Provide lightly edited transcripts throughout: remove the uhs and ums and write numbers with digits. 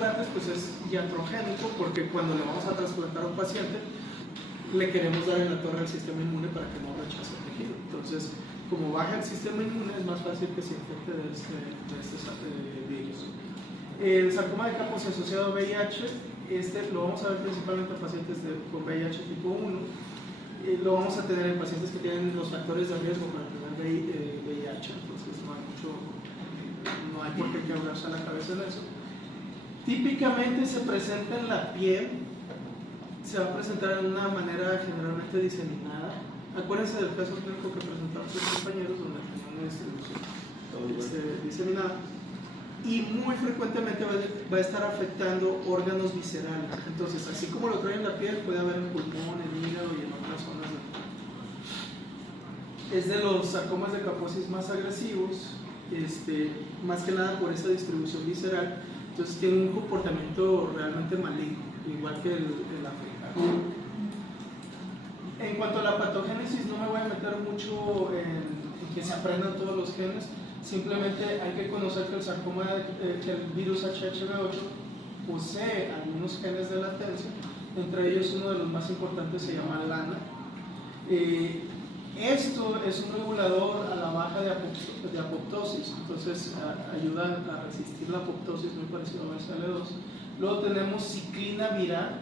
grandes pues es iatrogénico, porque cuando le vamos a trasplantar a un paciente le queremos dar en la torre al sistema inmune para que no rechace el tejido. Entonces, como baja el sistema inmune, es más fácil que se infecte de este virus. El sarcoma de Kaposi asociado a VIH, lo vamos a ver principalmente en pacientes con VIH tipo 1. Lo vamos a tener en pacientes que tienen los factores de riesgo para tener VIH, entonces no hay por qué quebrarse la cabeza en eso. Típicamente se presenta en la piel, se va a presentar de una manera generalmente diseminada. Acuérdense del caso clínico que presentaron sus compañeros, donde tenían una distribución diseminada, y muy frecuentemente va a estar afectando órganos viscerales. Entonces, así como lo trae en la piel, puede haber en pulmón, en hígado y en otras zonas del cuerpo. Es de los sarcomas de Kaposi más agresivos, más que nada por esa distribución visceral. Entonces tiene un comportamiento realmente maligno, igual que el africano. En cuanto a la patogénesis, no me voy a meter mucho en que se aprendan todos los genes. Simplemente hay que conocer que el virus HHV8 posee algunos genes de latencia. Entre ellos, uno de los más importantes se llama LANA. Esto es un regulador a la baja de apoptosis, entonces ayuda a resistir la apoptosis, muy parecido a BCL2. Luego tenemos ciclina viral,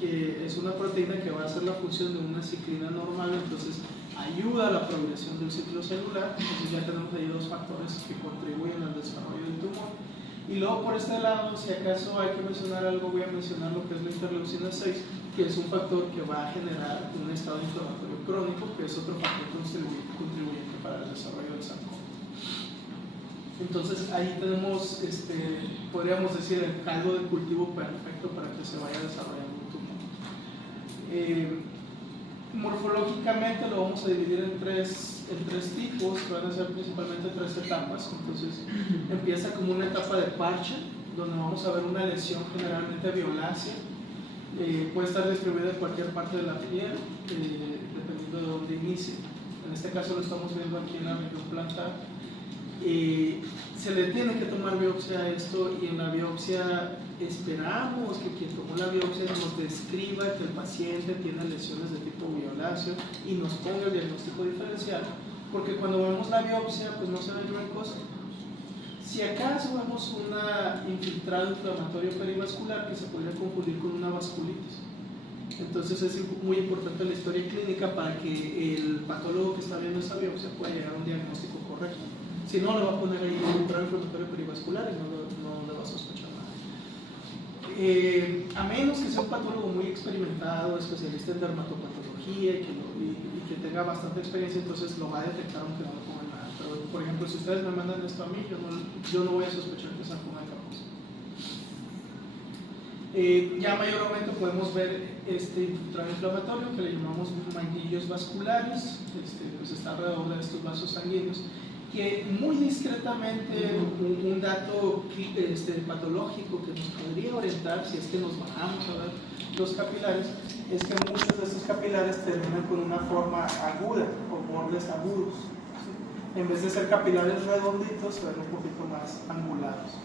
que es una proteína que va a hacer la función de una ciclina normal, entonces ayuda a la progresión del ciclo celular. Entonces ya tenemos ahí dos factores que contribuyen al desarrollo del tumor. Y luego por este lado, si acaso hay que mencionar algo, voy a mencionar lo que es la interleucina 6, que es un factor que va a generar un estado inflamatorio crónico, que es otro factor contribuyente para el desarrollo del sarcoma. Entonces ahí tenemos, podríamos decir, el caldo de cultivo perfecto para que se vaya desarrollando un tumor. Morfológicamente lo vamos a dividir en tres tipos, que van a ser principalmente tres etapas. Entonces empieza como una etapa de parche, donde vamos a ver una lesión generalmente violácea. Puede estar distribuida en cualquier parte de la piel, dependiendo de dónde inicie. En este caso lo estamos viendo aquí en la región plantar. Se le tiene que tomar biopsia a esto, y en la biopsia esperamos que quien tomó la biopsia nos describa que el paciente tiene lesiones de tipo violáceo y nos ponga el diagnóstico diferencial, porque cuando vemos la biopsia pues no se ve gran cosa. Si acaso vemos un infiltrado inflamatorio perivascular que se podría confundir con una vasculitis. Entonces es muy importante la historia clínica para que el patólogo que está viendo esa biopsia pueda llegar a un diagnóstico correcto. Si no, le va a poner ahí un infiltrado inflamatorio perivascular y no le va a sospechar nada. A menos que sea un patólogo muy experimentado, especialista en dermatopatología y que tenga bastante experiencia, entonces lo va a detectar aunque no lo ponga nada. Pero, por ejemplo, si ustedes me mandan esto a mí, yo no voy a sospechar que es sarcoma de Kaposi. Ya mayormente podemos ver este infiltrado inflamatorio que le llamamos manguillos vasculares, pues está alrededor de estos vasos sanguíneos, que muy discretamente un dato patológico que nos podría orientar, si es que nos bajamos a ver los capilares, es que muchos de estos capilares terminan con una forma aguda o bordes agudos. En vez de ser capilares redonditos, se ven un poquito más angulados.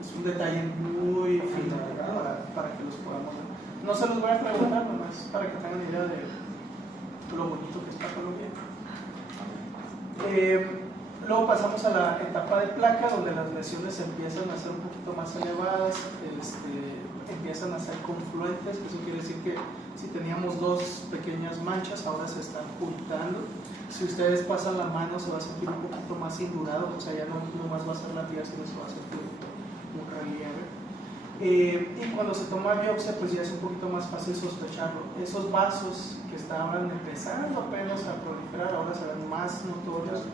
Es un detalle muy fino para que los podamos ver. No se los voy a preguntar, nomás para que tengan idea de lo bonito que es patología. Luego pasamos a la etapa de placa, donde las lesiones empiezan a ser un poquito más elevadas, empiezan a ser confluentes. Eso quiere decir que si teníamos dos pequeñas manchas, ahora se están juntando. Si ustedes pasan la mano, se va a sentir un poquito más indurado, o sea, ya no más va a ser la piel, sino se va a sentir un relieve. Y cuando se toma biopsia, pues ya es un poquito más fácil sospecharlo. Esos vasos que estaban empezando apenas a proliferar, ahora se ven más notorios.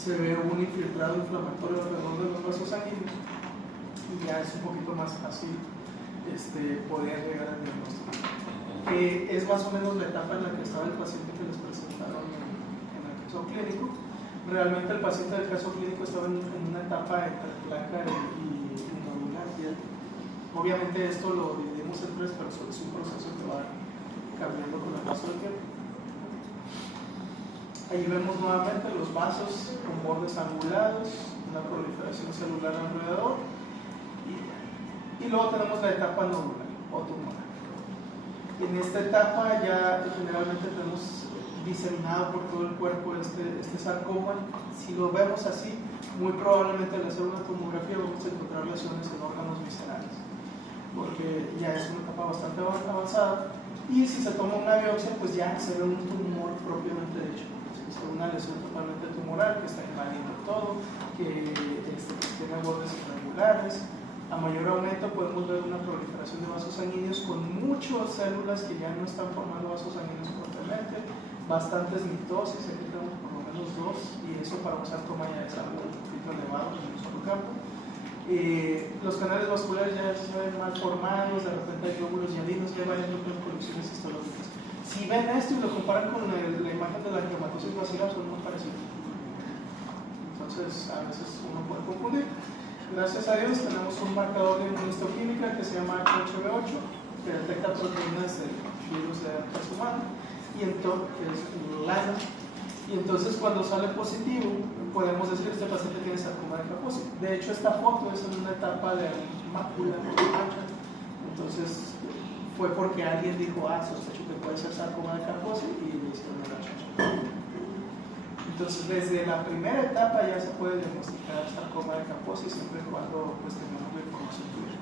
Se ve un infiltrado inflamatorio alrededor de los vasos sanguíneos y ya es un poquito más fácil poder llegar al diagnóstico. Es más o menos la etapa en la que estaba el paciente que les presentaron en el caso clínico. Realmente el paciente del caso clínico estaba en una etapa entre placa y nódula. Obviamente esto lo dividimos en tres, pero es un proceso que va cambiando con el paso del tiempo. Ahí vemos nuevamente los vasos con bordes angulados, una proliferación celular alrededor, y Y luego tenemos la etapa nodular o tumoral. En esta etapa ya generalmente tenemos diseminado por todo el cuerpo este sarcoma. Si lo vemos así, muy probablemente al hacer una tomografía vamos a encontrar lesiones en órganos viscerales, porque ya es una etapa bastante avanzada. Y si se toma una biopsia, pues ya se ve un tumor propiamente dicho. Se ve una lesión totalmente tumoral que está invadiendo todo, que tiene bordes irregulares. A mayor aumento podemos ver una proliferación de vasos sanguíneos con muchas células que ya no están formando vasos sanguíneos fuertemente, bastantes mitosis, aquí tenemos por lo menos 2, y eso para un sarcoma ya es algo un poquito elevado en un solo campo. Los canales vasculares ya se ven mal formados, de repente hay glóbulos lladinos, ya vayan otras colecciones histológicas. Si ven esto y lo comparan con la imagen de la hematosis vacilar, son muy parecidos. Entonces, a veces uno puede confundir. Gracias a Dios tenemos un marcador de inmunohistoquímica que se llama HB8, que detecta proteínas del virus de herpes humano, y entonces, que es LANA. Y entonces cuando sale positivo, podemos decir que este paciente tiene sarcoma de Kaposi. De hecho, esta foto es en una etapa de mácula mancha. Entonces, fue porque alguien dijo, sospecho que puede ser sarcoma de Kaposi, y le hicieron una chacha. Entonces, desde la primera etapa ya se puede diagnosticar sarcoma de Kaposi, siempre y cuando pues, tengamos la información tuya.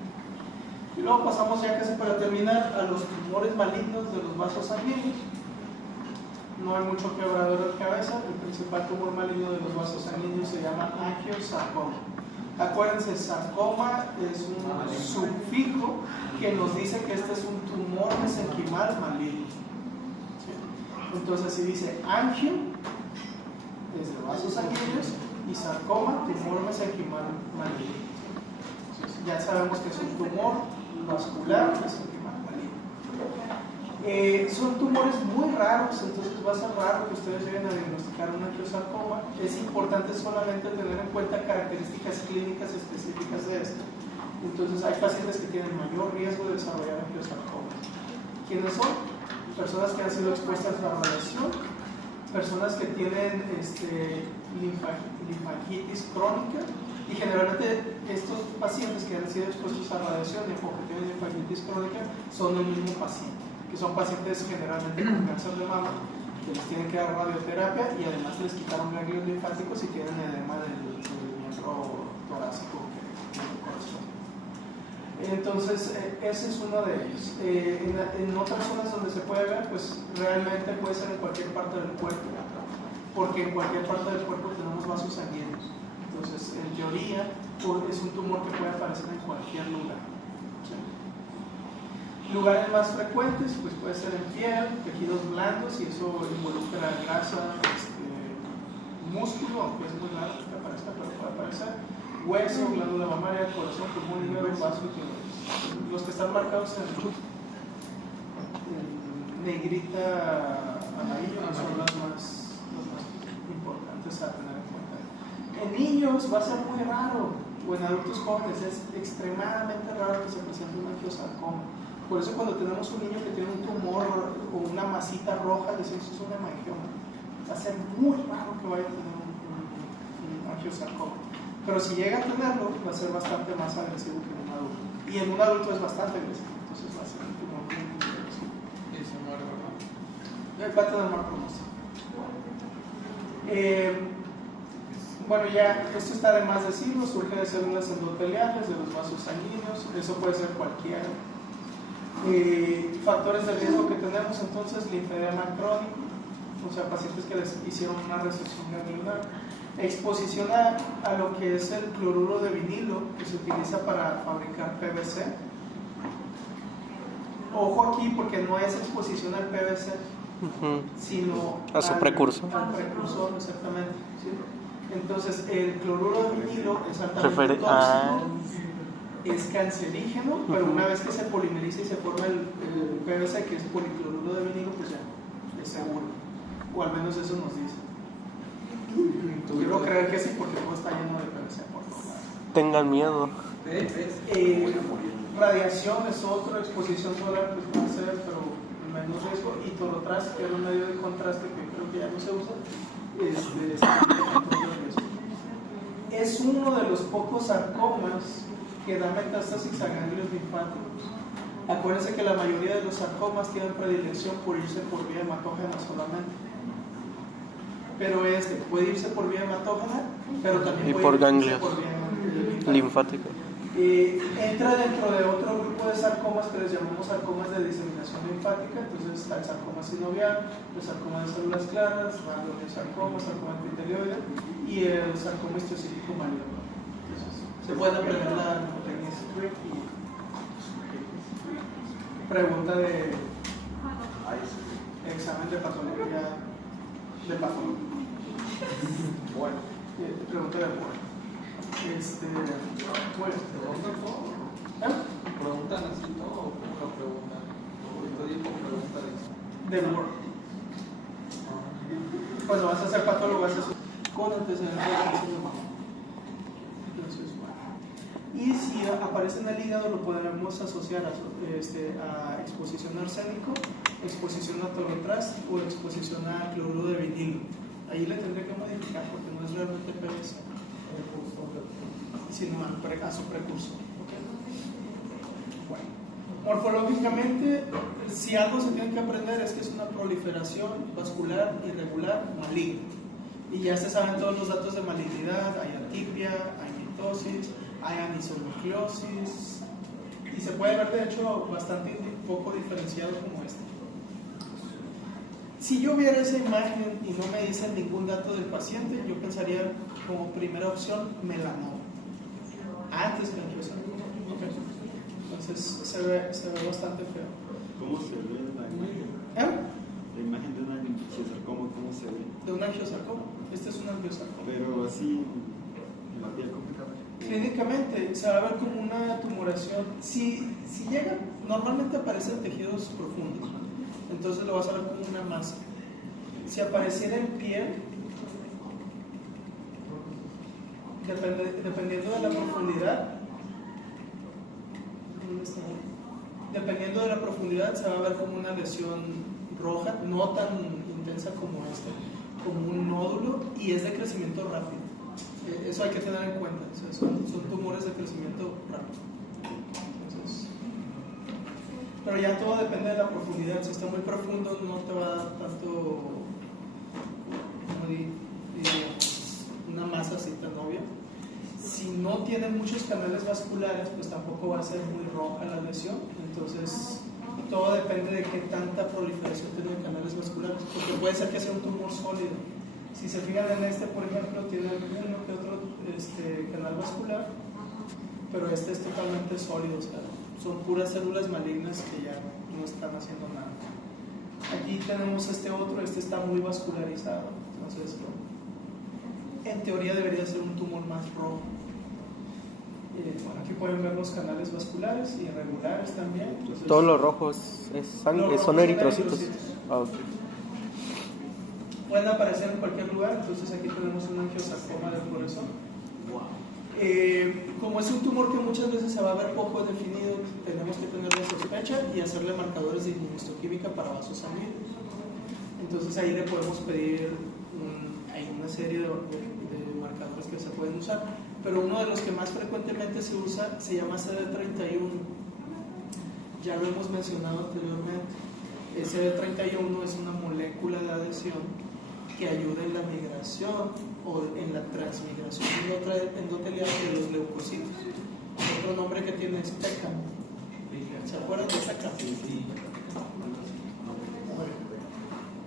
Y luego pasamos ya casi para terminar a los tumores malignos de los vasos sanguíneos. No hay mucho quebradero de cabeza. El principal tumor maligno de los vasos sanguíneos se llama angiosarcoma. Acuérdense, sarcoma es un sufijo que nos dice que este es un tumor mesenquimal maligno. ¿Sí? Entonces, si dice angio, es de vasos sanguíneos, y sarcoma, tumor mesenquimal maligno. Entonces, ya sabemos que es un tumor vascular mesenquimal maligno. Son tumores muy raros, entonces va a ser raro que ustedes lleguen a diagnosticar un angiosarcoma. Es importante solamente tener en cuenta características clínicas específicas de esto. Entonces hay pacientes que tienen mayor riesgo de desarrollar angiosarcoma. ¿Quiénes son? Personas que han sido expuestas a la radiación, personas que tienen linfangitis crónica, y generalmente estos pacientes que han sido expuestos a radiación y que tienen linfangitis crónica son el mismo paciente, que son pacientes generalmente con cáncer de mama, que les tienen que dar radioterapia y además les quitaron ganglios linfáticos y tienen edema del miembro torácico que no corresponde. Entonces, ese es uno de ellos. En otras zonas donde se puede ver, pues realmente puede ser en cualquier parte del cuerpo, porque en cualquier parte del cuerpo tenemos vasos sanguíneos. Entonces, en teoría, es un tumor que puede aparecer en cualquier lugar. ¿Sí? Lugares más frecuentes, pues puede ser en piel, tejidos blandos, y eso involucra grasa, músculo, aunque es muy raro que aparezca, pero puede aparecer. Hueso, glándula mamaria, corazón, pulmón, hígado, vaso y tiroides. Los que están marcados en negrita amarillo son los más importantes a tener en cuenta. En niños va a ser muy raro, o en adultos jóvenes es extremadamente raro que se presente un angiosarcoma. Por eso cuando tenemos un niño que tiene un tumor o una masita roja, decimos que es un hemangioma. Va a ser muy raro que vaya a tener un angiosarcoma. Pero si llega a tenerlo, va a ser bastante más agresivo que en un adulto. Y en un adulto es bastante agresivo, entonces va a ser un tumor muy agresivo. ¿Y se muere, verdad? Va a tener mal pronóstico. Bueno, ya esto está de más decirlo, surge de células endoteliales, de los vasos sanguíneos, eso puede ser cualquiera. Factores de riesgo que tenemos entonces, linfedema crónico, o sea, pacientes que les hicieron una resección ganglionar. Exposición a lo que es el cloruro de vinilo que se utiliza para fabricar PVC. Ojo aquí porque no es exposición al PVC, sino a su precursor. Al precursor, exactamente. ¿Sí? Entonces, el cloruro de vinilo es altamente tóxico, es cancerígeno, pero una vez que se polimeriza y se forma el PVC, que es policloruro de vinilo, pues ya es seguro, o al menos eso nos dice. Quiero creer que sí, porque todo está lleno de PVC por todos lados. Tengan miedo. Radiación es otro, exposición solar pues puede ser, pero menos riesgo, y torotras, que era un medio de contraste que creo que ya no se usa, es uno de los pocos sarcomas que da metástasis a ganglios linfáticos. Acuérdense que la mayoría de los sarcomas tienen predilección por irse por vía hematógena solamente. Pero este puede irse por vía hematógena, pero también y puede por irse ganglios por vía linfáticos. Entra dentro de otro grupo de sarcomas que les llamamos sarcomas de diseminación linfática. Entonces está el sarcoma sinovial, el sarcoma de células claras, gangliosarcoma, sarcoma epitelioide y el sarcoma histiocytic maligno. Entonces se puede aprender la mnemotecnia script y pregunta de examen de patología de patología. Bueno, pregunta de Word. Bueno, ¿Preguntan así todo o cómo lo preguntan? Estoy con pregunta de Word. Cuando vas a ser patólogo, haces con antecedentes de cáncer de mama. Entonces, bueno. Y si aparece en el hígado, lo podremos asociar a exposición a arsénico, exposición a torotras o exposición a cloruro de vinilo. Ahí le tendré que modificar porque no es realmente PVC, sino a su precursor. ¿Okay? Bueno, morfológicamente, si algo se tiene que aprender es que es una proliferación vascular irregular maligna. Y ya se saben todos los datos de malignidad: hay atipia, hay mitosis, hay anisonucleosis, y se puede ver de hecho bastante poco diferenciado como este. Si yo viera esa imagen y no me dicen ningún dato del paciente, yo pensaría como primera opción melanoma, antes que angiosarcoma. Okay. Entonces se ve bastante feo. ¿Cómo se ve la imagen? La imagen de un angiosarcoma, ¿cómo se ve? De un angiosarcoma. Este es un angiosarcoma. Pero así, en la piel completamente. Clínicamente se va a ver como una tumoración. Si llega, normalmente aparecen tejidos profundos, entonces lo vas a ver como una masa. Si apareciera en piel, dependiendo de la profundidad, dependiendo de la profundidad, se va a ver como una lesión roja, no tan intensa como esta, como un nódulo, y es de crecimiento rápido. Eso hay que tener en cuenta. O sea, son tumores de crecimiento rápido. Entonces, pero ya todo depende de la profundidad. Si está muy profundo, no te va a dar tanto, como diríamos, una masa así tan obvia. Si no tiene muchos canales vasculares, pues tampoco va a ser muy roja la lesión. Entonces, todo depende de qué tanta proliferación tiene de canales vasculares, porque puede ser que sea un tumor sólido. Si se fijan en este, por ejemplo, tiene uno que otro canal vascular, pero este es totalmente sólido. O sea, son puras células malignas que ya no están haciendo nada. Aquí tenemos este otro, este está muy vascularizado, entonces en teoría debería ser un tumor más rojo. Bueno, aquí pueden ver los canales vasculares irregulares también. Entonces, Todo lo rojo es sangre, son eritrocitos. Ah, okay. Pueden aparecer en cualquier lugar, entonces aquí tenemos un angiosarcoma del corazón. Como es un tumor que muchas veces se va a ver poco definido, tenemos que tener la sospecha y hacerle marcadores de inmunohistoquímica para vasos sanguíneos. Entonces ahí le podemos pedir hay una serie de marcadores que se pueden usar, pero uno de los que más frecuentemente se usa se llama CD31. Ya lo hemos mencionado anteriormente. El CD31 es una molécula de adhesión que ayuda en la migración o en la transmigración endotelial de los leucocitos. Otro nombre que tiene es PECA. ¿Se acuerdan de PECA? Sí.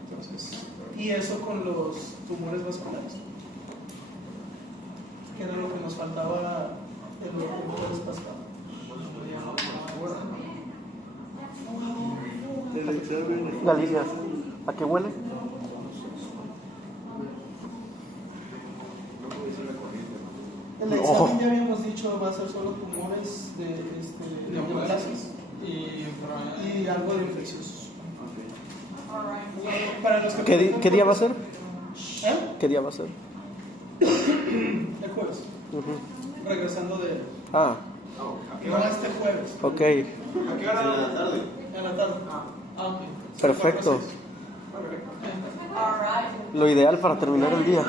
Entonces, y eso con los tumores vasculares, que era lo que nos faltaba en los tumores pasado. Galicia, ¿a qué huele? El examen ya habíamos dicho va a ser solo tumores de neoplasias y algo de infecciosos. Para los que ¿Qué día va a ser? ¿Qué día va a ser? El jueves. Regresando de... Ah. No este jueves. Ok. ¿A qué hora de la tarde? En la tarde. Ok. Perfecto. Lo ideal para terminar el día.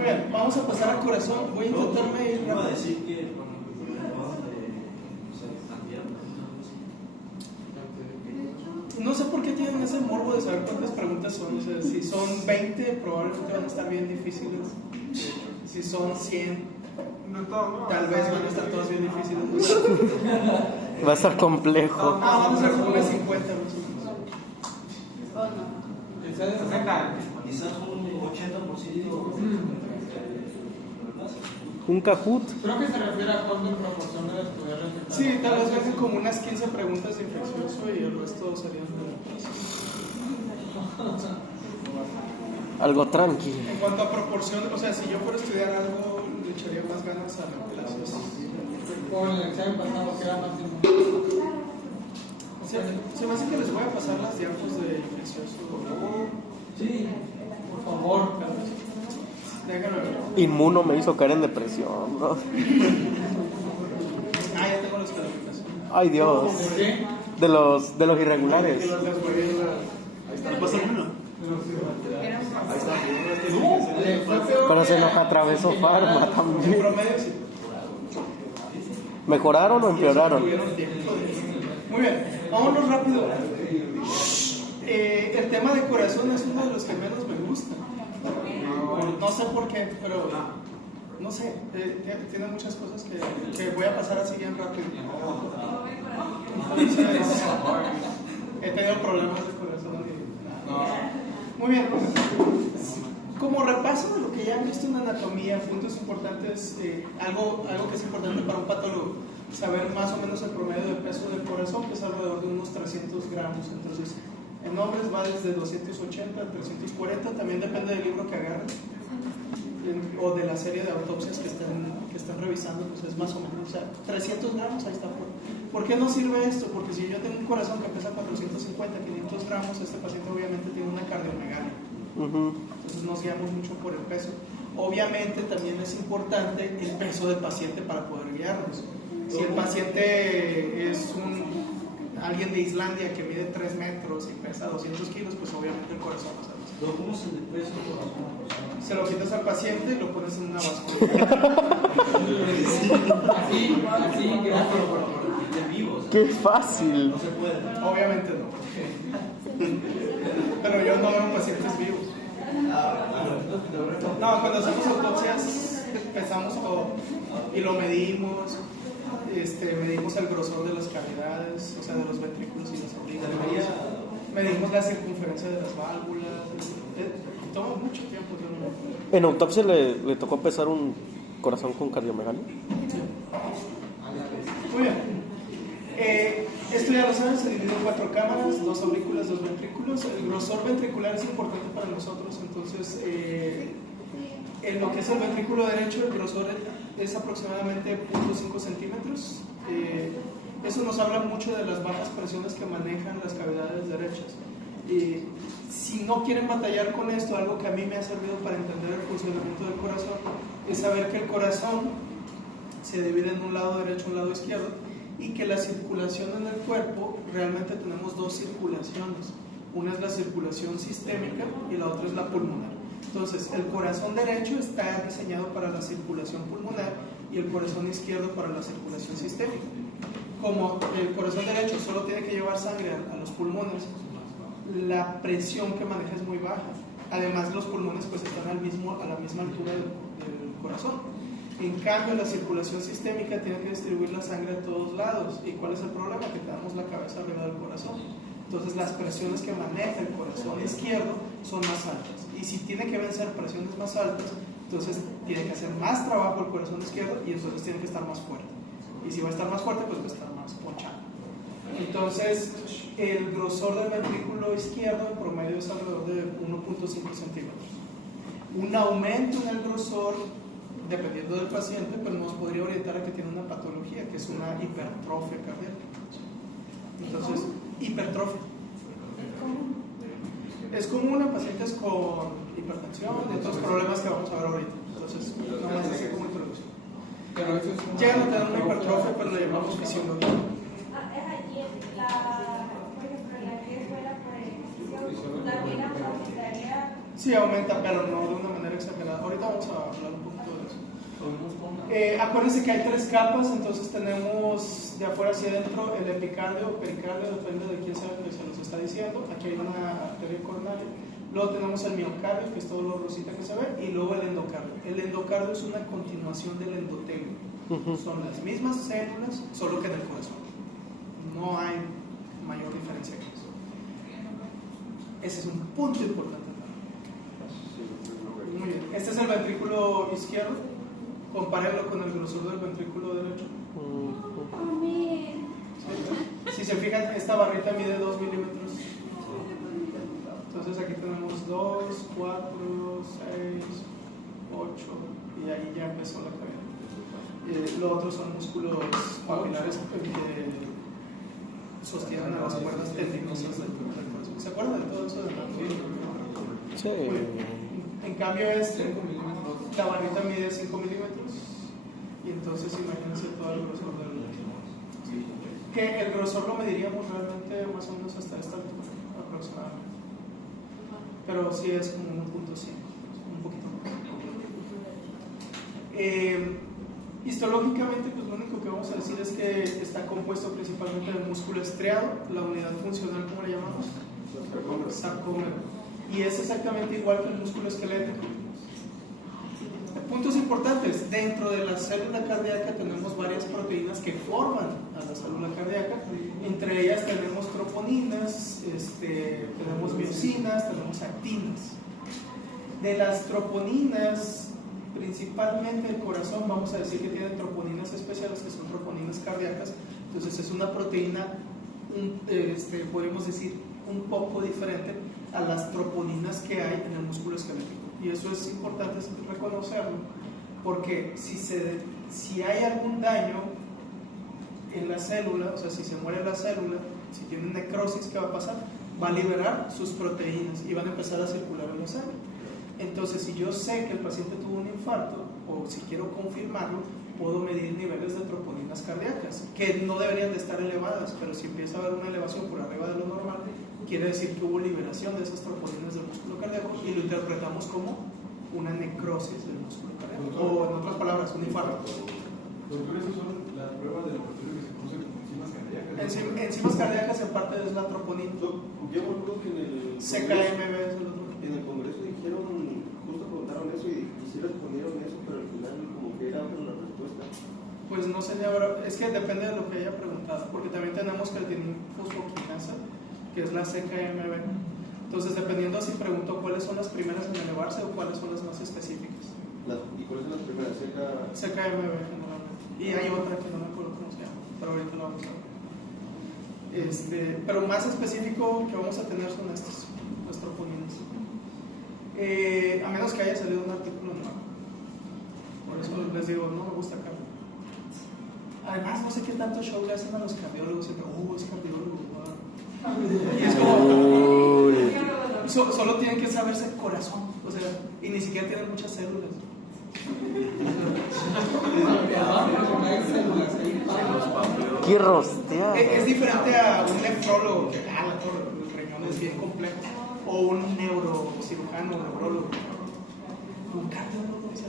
Muy bien, vamos a pasar al corazón. Voy a intentarme ir Iba a rápido. decir que con lo que comentabas de cambiar No sé por qué tienen ese morbo de saber cuántas preguntas son. O sea, si son 20, probablemente van a estar bien difíciles. Si son 100, tal vez van a estar todas bien difíciles. Va a estar complejo. Vamos a hacer como unas 50 más o menos. quizás un 80%. Un Kahoot. Creo que se refiere a cuánto en proporción de estudiar la infección. Sí, tal vez vengan como unas 15 preguntas de infeccioso y el resto serían preguntas. Algo tranqui. En cuanto a proporción, o sea, si yo fuera a estudiar algo, le echaría más ganas a la clase. Como en el examen pasado, que era máximo. Se me hace que les voy a pasar las diapos de infeccioso. Sí, por favor. Déjame ver. Inmuno me hizo caer en depresión, ¿no? Ya tengo las calificaciones. Ay, Dios. ¿Por qué? De los irregulares. Y los les voy a ir Ahí está, pasa uno. Ahí está. Le fue peor. Pero se que- nos atravesó Farma En también. promedio, sí. ¿Mejoraron o empeoraron? Tuvieron tiempo. Muy bien, vámonos rápido. El tema de corazón es uno de los que menos me gusta. No sé por qué, pero no sé. Tiene muchas cosas que voy a pasar así bien rápido. Entonces, he tenido problemas de corazón. Muy bien. Como repaso de lo que ya han visto en anatomía, puntos importantes, algo que es importante para un patólogo, saber más o menos el promedio de peso del corazón, que es alrededor de unos 300 gramos. Entonces, en hombres va desde 280 a 340, también depende del libro que agarren, o de la serie de autopsias que estén revisando, pues es más o menos, o sea, 300 gramos, ahí está. ¿Por qué no sirve esto? Porque si yo tengo un corazón que pesa 450, 500 gramos, este paciente obviamente tiene una cardiomegalia. Entonces nos guiamos mucho por el peso. Obviamente también es importante el peso del paciente para poder guiarnos. Si el paciente es alguien de Islandia que mide 3 metros y pesa 200 kilos, pues obviamente el corazón va a ser. ¿Lo pones en el peso por una persona? Se lo quitas al paciente y lo pones en una báscula. Así, gracias. De vivos. ¡Qué fácil! No se puede. Obviamente no. Pero yo no veo pacientes vivos. No, cuando hacemos autopsias pesamos todo y lo medimos. Medimos el grosor de las cavidades, o sea, de los ventrículos y las aurículas. Medimos la circunferencia de las válvulas. Toma mucho tiempo. ¿En autopsia le tocó pesar un corazón con cardiomegalia? Muy bien. Esto ya lo saben, se divide en 4 cámaras, 2 aurículas, 2 ventrículos. El grosor ventricular es importante para nosotros, entonces en lo que es el ventrículo derecho, el grosor es aproximadamente 0.5 centímetros. Eso nos habla mucho de las bajas presiones que manejan las cavidades derechas. Si no quieren batallar con esto, algo que a mí me ha servido para entender el funcionamiento del corazón es saber que el corazón se divide en un lado derecho y un lado izquierdo, y que la circulación en el cuerpo, realmente tenemos 2 circulaciones. Una es la circulación sistémica y la otra es la pulmonar. Entonces, el corazón derecho está diseñado para la circulación pulmonar y el corazón izquierdo para la circulación sistémica. Como el corazón derecho solo tiene que llevar sangre a los pulmones, la presión que maneja es muy baja. Además, los pulmones pues están a la misma altura del corazón. En cambio, la circulación sistémica tiene que distribuir la sangre a todos lados. ¿Y cuál es el problema? Que tenemos la cabeza arriba del corazón. Entonces, las presiones que maneja el corazón izquierdo son más altas. Y si tiene que vencer presiones más altas, entonces tiene que hacer más trabajo el corazón izquierdo y entonces tiene que estar más fuerte. Y si va a estar más fuerte, pues va a estar más ponchado. Entonces, el grosor del ventrículo izquierdo en promedio es alrededor de 1.5 centímetros. Un aumento en el grosor, dependiendo del paciente, pues nos podría orientar a que tiene una patología, que es una hipertrofia cardíaca. Entonces, hipertrofia. Es común en pacientes con hipertensión y otros problemas que vamos a ver ahorita. Entonces, no más así como introducción. Pero eso es Llegan a tener una hipertrofia, pero le llamamos fisiología. Por ejemplo, la que es buena por el ejercicio, también aumentaría. Sí, aumenta, pero no de una manera exagerada. Ahorita vamos a hablar un poquito de eso. Acuérdense que hay 3 capas, entonces tenemos de afuera hacia adentro el epicardio o pericardio, depende de quién sea que se nos está diciendo. Aquí hay una arteria coronaria. Luego tenemos el miocardio, que es todo lo rosita que se ve, y luego el endocardio. El endocardio es una continuación del endotelio. Son las mismas células, solo que en el corazón. No hay mayor diferencia que eso. Ese es un punto importante. Muy bien. Este es el ventrículo izquierdo. Compárenlo con el grosor del ventrículo derecho. Si se fijan, esta barrita mide 2 milímetros. Entonces aquí tenemos 2, 4, 6, 8 y ahí ya empezó la cavidad. Los otros son músculos papilares que sostienen a las cuerdas tendinosas del corazón. ¿Se acuerdan de todo eso de la Sí. En cambio la barrita mide 5 milímetros y entonces imagínense todo el grosor del que el grosor lo mediríamos realmente más o menos hasta esta altura aproximadamente, pero sí es como 1.5, un poquito más. Histológicamente, pues lo único que vamos a decir es que está compuesto principalmente de músculo estriado, la unidad funcional, ¿cómo le llamamos? Sarcómero. Y es exactamente igual que el músculo esquelético. Puntos importantes: dentro de la célula cardíaca tenemos varias proteínas que forman a la célula cardíaca. Entre ellas tenemos troponinas, tenemos miocinas, tenemos actinas. De las troponinas, principalmente el corazón, vamos a decir que tiene troponinas especiales, que son troponinas cardíacas. Entonces es una proteína, podríamos decir, un poco diferente a las troponinas que hay en el músculo esquelético. Y eso es importante reconocerlo, porque si hay algún daño en la célula, o sea, si se muere la célula, si tiene necrosis, ¿qué va a pasar? Va a liberar sus proteínas y van a empezar a circular en la sangre. Entonces, si yo sé que el paciente tuvo un infarto, o si quiero confirmarlo, puedo medir niveles de troponinas cardíacas, que no deberían de estar elevadas, pero si empieza a haber una elevación por arriba de lo normal, quiere decir que hubo liberación de esas troponinas del músculo cardíaco y lo interpretamos como una necrosis del músculo cardíaco, o en otras palabras, un infarto. Doctor, ¿esos son las pruebas de laboratorio que se conocen como enzimas cardíacas? Enzimas cardíacas en parte es la troponina. Yo me acuerdo que en el CKMB es el otro. En el Congreso dijeron, justo preguntaron eso y sí respondieron eso, pero al final como que era otra la respuesta. Pues no sé, es que depende de lo que haya preguntado, porque también tenemos creatinina-fosfoquinasa, que es la CKMB. Entonces, dependiendo si preguntó cuáles son las primeras en elevarse o cuáles son las más específicas. ¿Y cuáles son las primeras? CKMB generalmente. Y hay otra que no me acuerdo cómo se llama, pero ahorita la vamos a ver. Pero más específico que vamos a tener son estas, las troponinas. A menos que haya salido un artículo nuevo. Por eso les digo, no me gusta acá. Además, no sé qué tanto show le hacen a los cardiólogos. Siempre, es cardiólogo. Y es como, solo tienen que saberse el corazón, o sea, y ni siquiera tienen muchas células. ¡Qué rostea! Es diferente a un nefrólogo, que el riñón es bien complejo, o un neurocirujano, neurólogo. Un cardiólogo, o sea,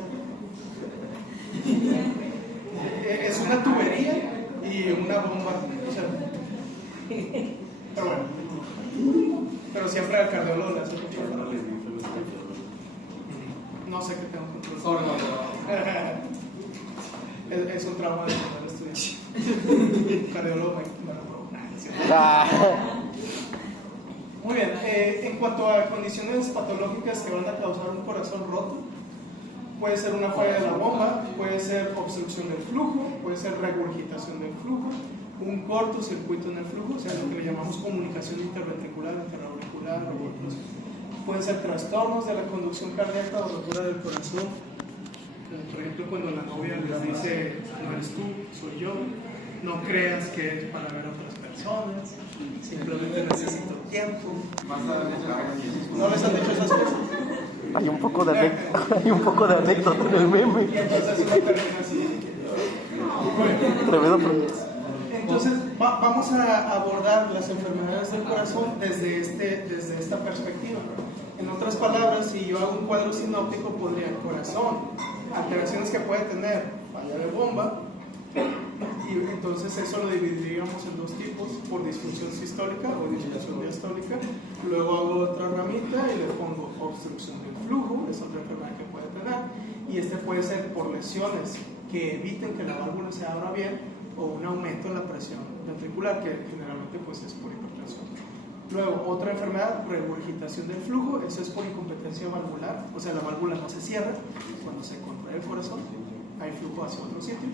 es una tubería y una bomba, o sea. Pero bueno, pero siempre al cardiólogo le hace mucho. No sé qué tengo control. Es un trauma de poder estudiar. Cardiólogo me lo Muy bien, en cuanto a condiciones patológicas que van a causar un corazón roto, puede ser una falla de la bomba, puede ser obstrucción del flujo, puede ser regurgitación del flujo, un cortocircuito en el flujo, o sea, lo que le llamamos comunicación interventricular, interauricular, o otros. Pueden ser trastornos de la conducción cardíaca o rotura del corazón. Por ejemplo, cuando la novia les dice, no eres tú, soy yo, no creas que es para ver a otras personas, simplemente necesito tiempo. ¿No les han dicho esas cosas? Hay un poco de anécdota en el meme. Y entonces uno termina así. Tremendo proyecto. Entonces vamos a abordar las enfermedades del corazón desde esta perspectiva. En otras palabras, si yo hago un cuadro sinóptico, podría corazón, alteraciones que puede tener, falla de bomba, y entonces eso lo dividiríamos en dos tipos, por disfunción sistólica o disfunción diastólica. Luego hago otra ramita y le pongo obstrucción del flujo, es otra enfermedad que puede tener, y este puede ser por lesiones que eviten que la válvula se abra bien o un aumento en la presión ventricular, que generalmente pues es por hipertensión. Luego, otra enfermedad, regurgitación del flujo, eso es por incompetencia valvular, o sea, la válvula no se cierra cuando se contrae el corazón, hay flujo hacia otro sitio.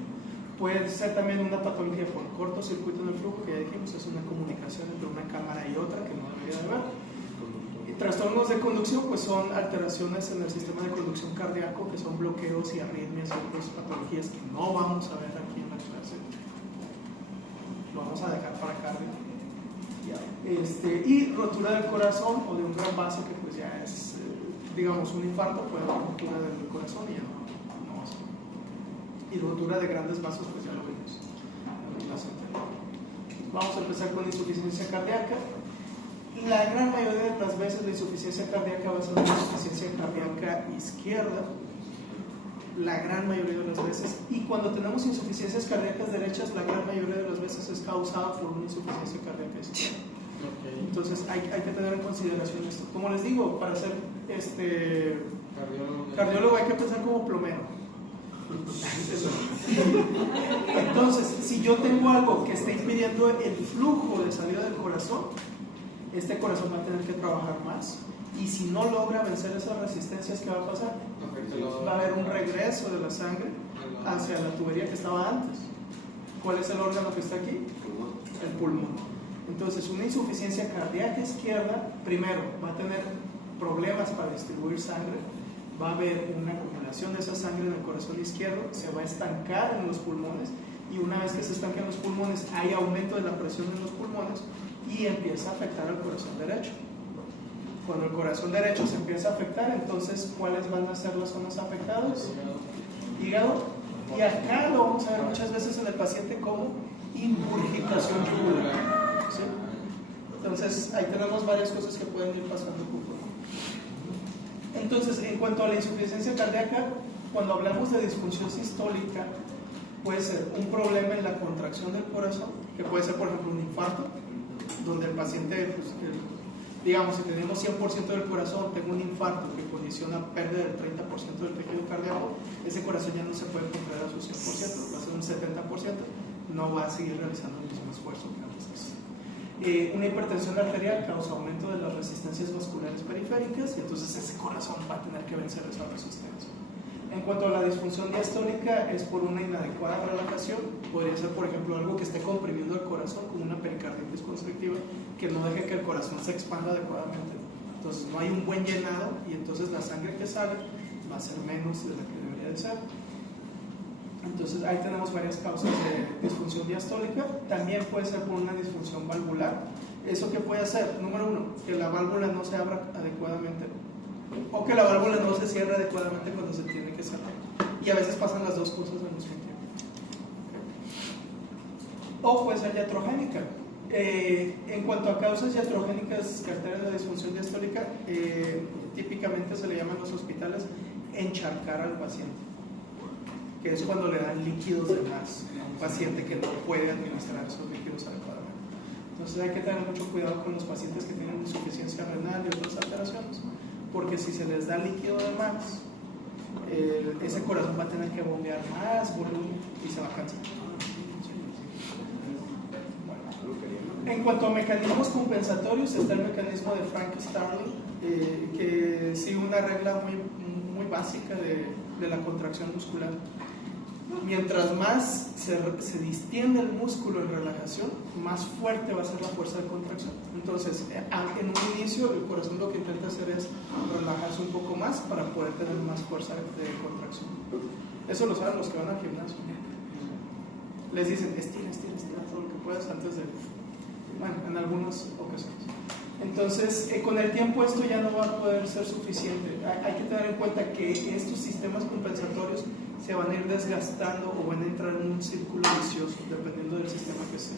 Puede ser también una patología por cortocircuito en el flujo, que ya dijimos, es una comunicación entre una cámara y otra que no debería de haber. Y trastornos de conducción, pues son alteraciones en el sistema de conducción cardíaco, que son bloqueos y arritmias y otras patologías que no vamos a ver aquí en la clase. Lo vamos a dejar para cardio. Y rotura del corazón o de un gran vaso, que pues ya es, digamos, un infarto, puede haber rotura del corazón y ya no va a ser. Y rotura de grandes vasos, pues ya lo vimos en la clase anterior. Vamos a empezar con insuficiencia cardíaca. La gran mayoría de las veces la insuficiencia cardíaca va a ser una insuficiencia cardíaca izquierda, la gran mayoría de las veces, y cuando tenemos insuficiencias cardíacas derechas, la gran mayoría de las veces es causada por una insuficiencia cardíaca izquierda. Entonces hay que tener en consideración esto. Como les digo, para ser cardiólogo hay que pensar como plomero. Entonces, si yo tengo algo que está impidiendo el flujo de salida del corazón, este corazón va a tener que trabajar más, y si no logra vencer esas resistencias, ¿qué va a pasar? Va a haber un regreso de la sangre hacia la tubería que estaba antes. ¿Cuál es el órgano que está aquí? El pulmón. Entonces, una insuficiencia cardíaca izquierda, primero, va a tener problemas para distribuir sangre, va a haber una acumulación de esa sangre en el corazón izquierdo, se va a estancar en los pulmones, y una vez que se estanca en los pulmones, hay aumento de la presión en los pulmones y empieza a afectar al corazón derecho. Cuando el corazón derecho se empieza a afectar, entonces, ¿cuáles van a ser las zonas afectadas? Hígado. Y acá lo vamos a ver muchas veces en el paciente como ingurgitación tubular. ¿Sí? Entonces, ahí tenemos varias cosas que pueden ir pasando poco a poco. Entonces, en cuanto a la insuficiencia cardíaca, cuando hablamos de disfunción sistólica, puede ser un problema en la contracción del corazón, que puede ser, por ejemplo, un infarto, donde el paciente, pues, digamos, si tenemos 100% del corazón, tengo un infarto que condiciona pérdida del 30% del tejido cardíaco, ese corazón ya no se puede contraer a su 100%, va a ser un 70%, no va a seguir realizando el mismo esfuerzo que antes. Una hipertensión arterial causa aumento de las resistencias vasculares periféricas, y entonces ese corazón va a tener que vencer esa resistencia. En cuanto a la disfunción diastólica, es por una inadecuada relajación. Podría ser, por ejemplo, algo que esté comprimiendo el corazón, como una pericarditis constrictiva, que no deje que el corazón se expanda adecuadamente. Entonces no hay un buen llenado, y entonces la sangre que sale va a ser menos de la que debería de ser. Entonces ahí tenemos varias causas de disfunción diastólica. También puede ser por una disfunción valvular. ¿Eso qué puede hacer? Número uno, que la válvula no se abra adecuadamente, o que la válvula no se cierre adecuadamente cuando se tiene que cerrar. Y a veces pasan las dos cosas al mismo tiempo. O puede ser iatrogénica. En cuanto a causas iatrogénicas que alteran la disfunción diastólica, típicamente se le llama en los hospitales encharcar al paciente, que es cuando le dan líquidos de más a un paciente que no puede administrar esos líquidos adecuadamente. Entonces hay que tener mucho cuidado con los pacientes que tienen insuficiencia renal y otras alteraciones, porque si se les da líquido de más, ese corazón va a tener que bombear más volumen y se va a cansar. En cuanto a mecanismos compensatorios, está el mecanismo de Frank-Starling, que sigue una regla muy básica de la contracción muscular. Mientras más se distiende el músculo en relajación, más fuerte va a ser la fuerza de contracción. Entonces, en un inicio, el corazón lo que intenta hacer es relajarse un poco más para poder tener más fuerza de contracción. Eso lo saben los que van al gimnasio. Les dicen, estira todo lo que puedas antes de... Bueno, en algunas ocasiones. Entonces, con el tiempo esto ya no va a poder ser suficiente. Hay que tener en cuenta que estos sistemas compensatorios se van a ir desgastando o van a entrar en un círculo vicioso, dependiendo del sistema que sea.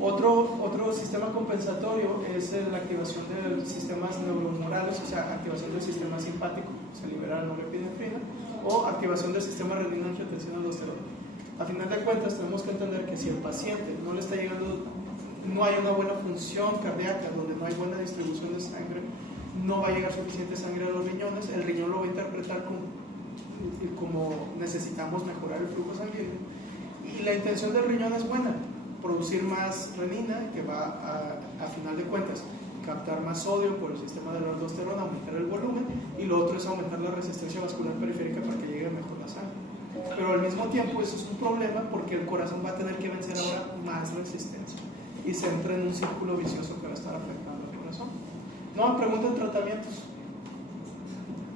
Otro sistema compensatorio es la activación de sistemas neuromorales, o sea, activación del sistema simpático, se libera la norepinefrina, o activación del sistema renina-angiotensina-aldosterona. A final de cuentas, tenemos que entender que si el paciente no le está llegando, no hay una buena función cardíaca, donde no hay buena distribución de sangre, no va a llegar suficiente sangre a los riñones, el riñón lo va a interpretar como necesitamos mejorar el flujo sanguíneo. Y la intención del riñón es buena, producir más renina, que va a final de cuentas captar más sodio por el sistema de la aldosterona, aumentar el volumen, y lo otro es aumentar la resistencia vascular periférica para que llegue mejor la sangre. Pero al mismo tiempo eso es un problema porque el corazón va a tener que vencer ahora más resistencia y se entra en un círculo vicioso que va a estar afectando al corazón. No me preguntan tratamientos,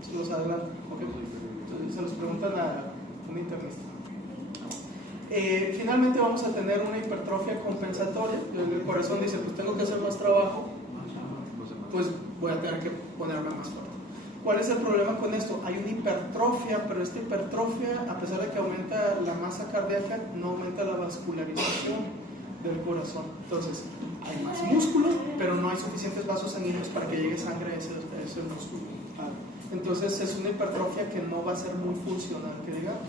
se los adelanto, ¿okay? Entonces, se los preguntan a un internista. Finalmente vamos a tener una hipertrofia compensatoria. El corazón dice, pues tengo que hacer más trabajo, pues voy a tener que ponerme más fuerte. ¿Cuál es el problema con esto? Hay una hipertrofia, pero esta hipertrofia, a pesar de que aumenta la masa cardíaca, no aumenta la vascularización del corazón. Entonces, hay más músculo, pero no hay suficientes vasos sanguíneos para que llegue sangre a ese músculo. Entonces, es una hipertrofia que no va a ser muy funcional, que digamos.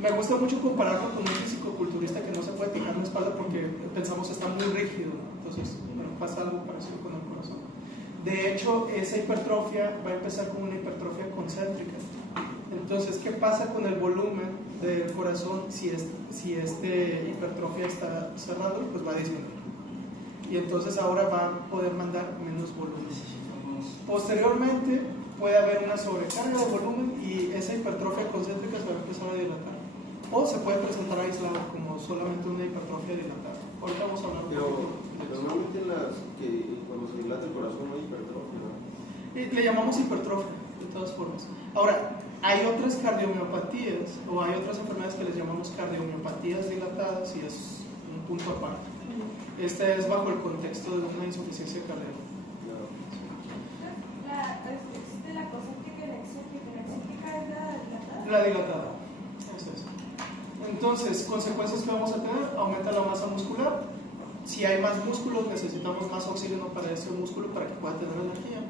Me gusta mucho compararlo con un fisicoculturista que no se puede picar la espalda porque pensamos que está muy rígido, ¿no? Entonces, bueno, pasa algo parecido con el corazón. De hecho, esa hipertrofia va a empezar como una hipertrofia concéntrica. Entonces, ¿qué pasa con el volumen del corazón si esta hipertrofia está cerrado? Pues va a disminuir. Y entonces ahora va a poder mandar menos volumen. Posteriormente, puede haber una sobrecarga de volumen y esa hipertrofia concéntrica se va a empezar a dilatar. O se puede presentar aislado como solamente una hipertrofia dilatada. Ahorita vamos a hablar un poco. Normalmente cuando se dilata el corazón no hay hipertrofia, ¿no? Le llamamos hipertrofia, de todas formas. Ahora, hay otras cardiomiopatías o hay otras enfermedades que les llamamos cardiomiopatías dilatadas y es un punto aparte. Este es bajo el contexto de una insuficiencia cardíaca. ¿Existe la concéntrica y la excéntrica? ¿La excéntrica es la dilatada? La dilatada, es eso. Entonces, consecuencias que vamos a tener: aumenta la masa muscular. Si hay más músculos, necesitamos más oxígeno para ese músculo para que pueda tener energía.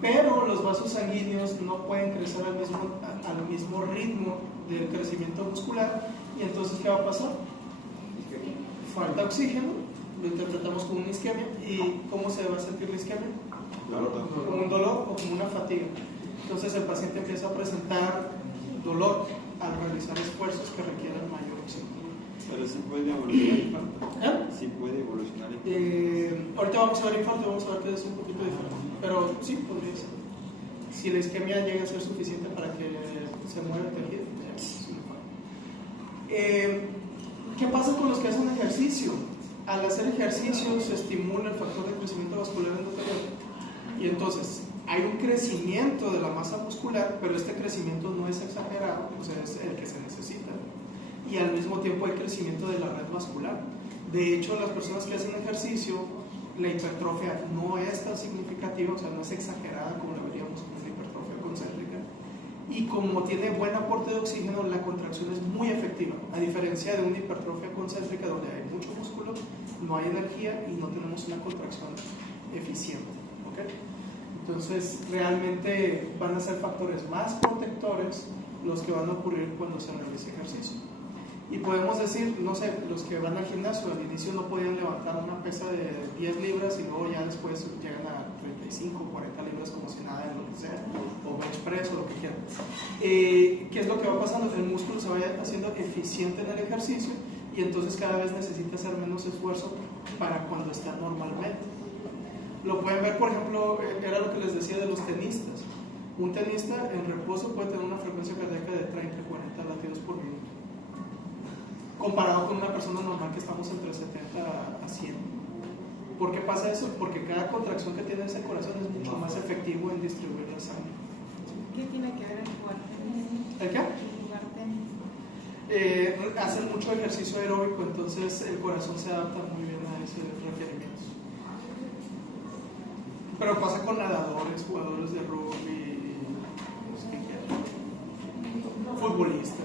Pero los vasos sanguíneos no pueden crecer al mismo ritmo del crecimiento muscular. ¿Y entonces qué va a pasar? Falta oxígeno, lo interpretamos como una isquemia. ¿Y cómo se va a sentir la isquemia? Como un dolor o como una fatiga. Entonces el paciente empieza a presentar dolor al realizar esfuerzos que requieran mayor oxígeno. Pero sí puede evolucionar el infarto. Sí puede evolucionar el infarto. Ahorita vamos a ver infarto, vamos a ver que es un poquito diferente. Pero sí, podría ser. Si la isquemia llega a ser suficiente para que se mueva el tejido, es un infarto. ¿Qué pasa con los que hacen ejercicio? Al hacer ejercicio se estimula el factor de crecimiento vascular endotelial. Y entonces hay un crecimiento de la masa muscular, pero este crecimiento no es exagerado, o sea, es el que se necesita. Y al mismo tiempo hay crecimiento de la red vascular. De hecho, las personas que hacen ejercicio, la hipertrofia no es tan significativa, o sea, no es exagerada como la veríamos con una hipertrofia concéntrica. Y como tiene buen aporte de oxígeno, la contracción es muy efectiva, a diferencia de una hipertrofia concéntrica donde hay mucho músculo, no hay energía y no tenemos una contracción eficiente. ¿Okay? Entonces, realmente van a ser factores más protectores los que van a ocurrir cuando se realice ejercicio. Y podemos decir, no sé, los que van al gimnasio al inicio no podían levantar una pesa de 10 libras y luego ya después llegan a 35, 40 libras como si nada, en lo que sea, o bench press o lo que quieran. ¿Qué es lo que va pasando? El músculo se va haciendo eficiente en el ejercicio y entonces cada vez necesita hacer menos esfuerzo para cuando está normalmente. Lo pueden ver, por ejemplo, era lo que les decía de los tenistas. Un tenista en reposo puede tener una frecuencia cardíaca de 30, 40 latidos por minuto, comparado con una persona normal que estamos entre 70 a 100. ¿Por qué pasa eso? Porque cada contracción que tiene ese corazón es mucho más efectivo en distribuir la sangre. ¿Qué tiene que ver el jugar tenis? ¿El qué? El jugar tenis. Hacen mucho ejercicio aeróbico, entonces el corazón se adapta muy bien a esos requerimientos. Pero pasa con nadadores, jugadores de rugby, no sé qué quieran, futbolistas.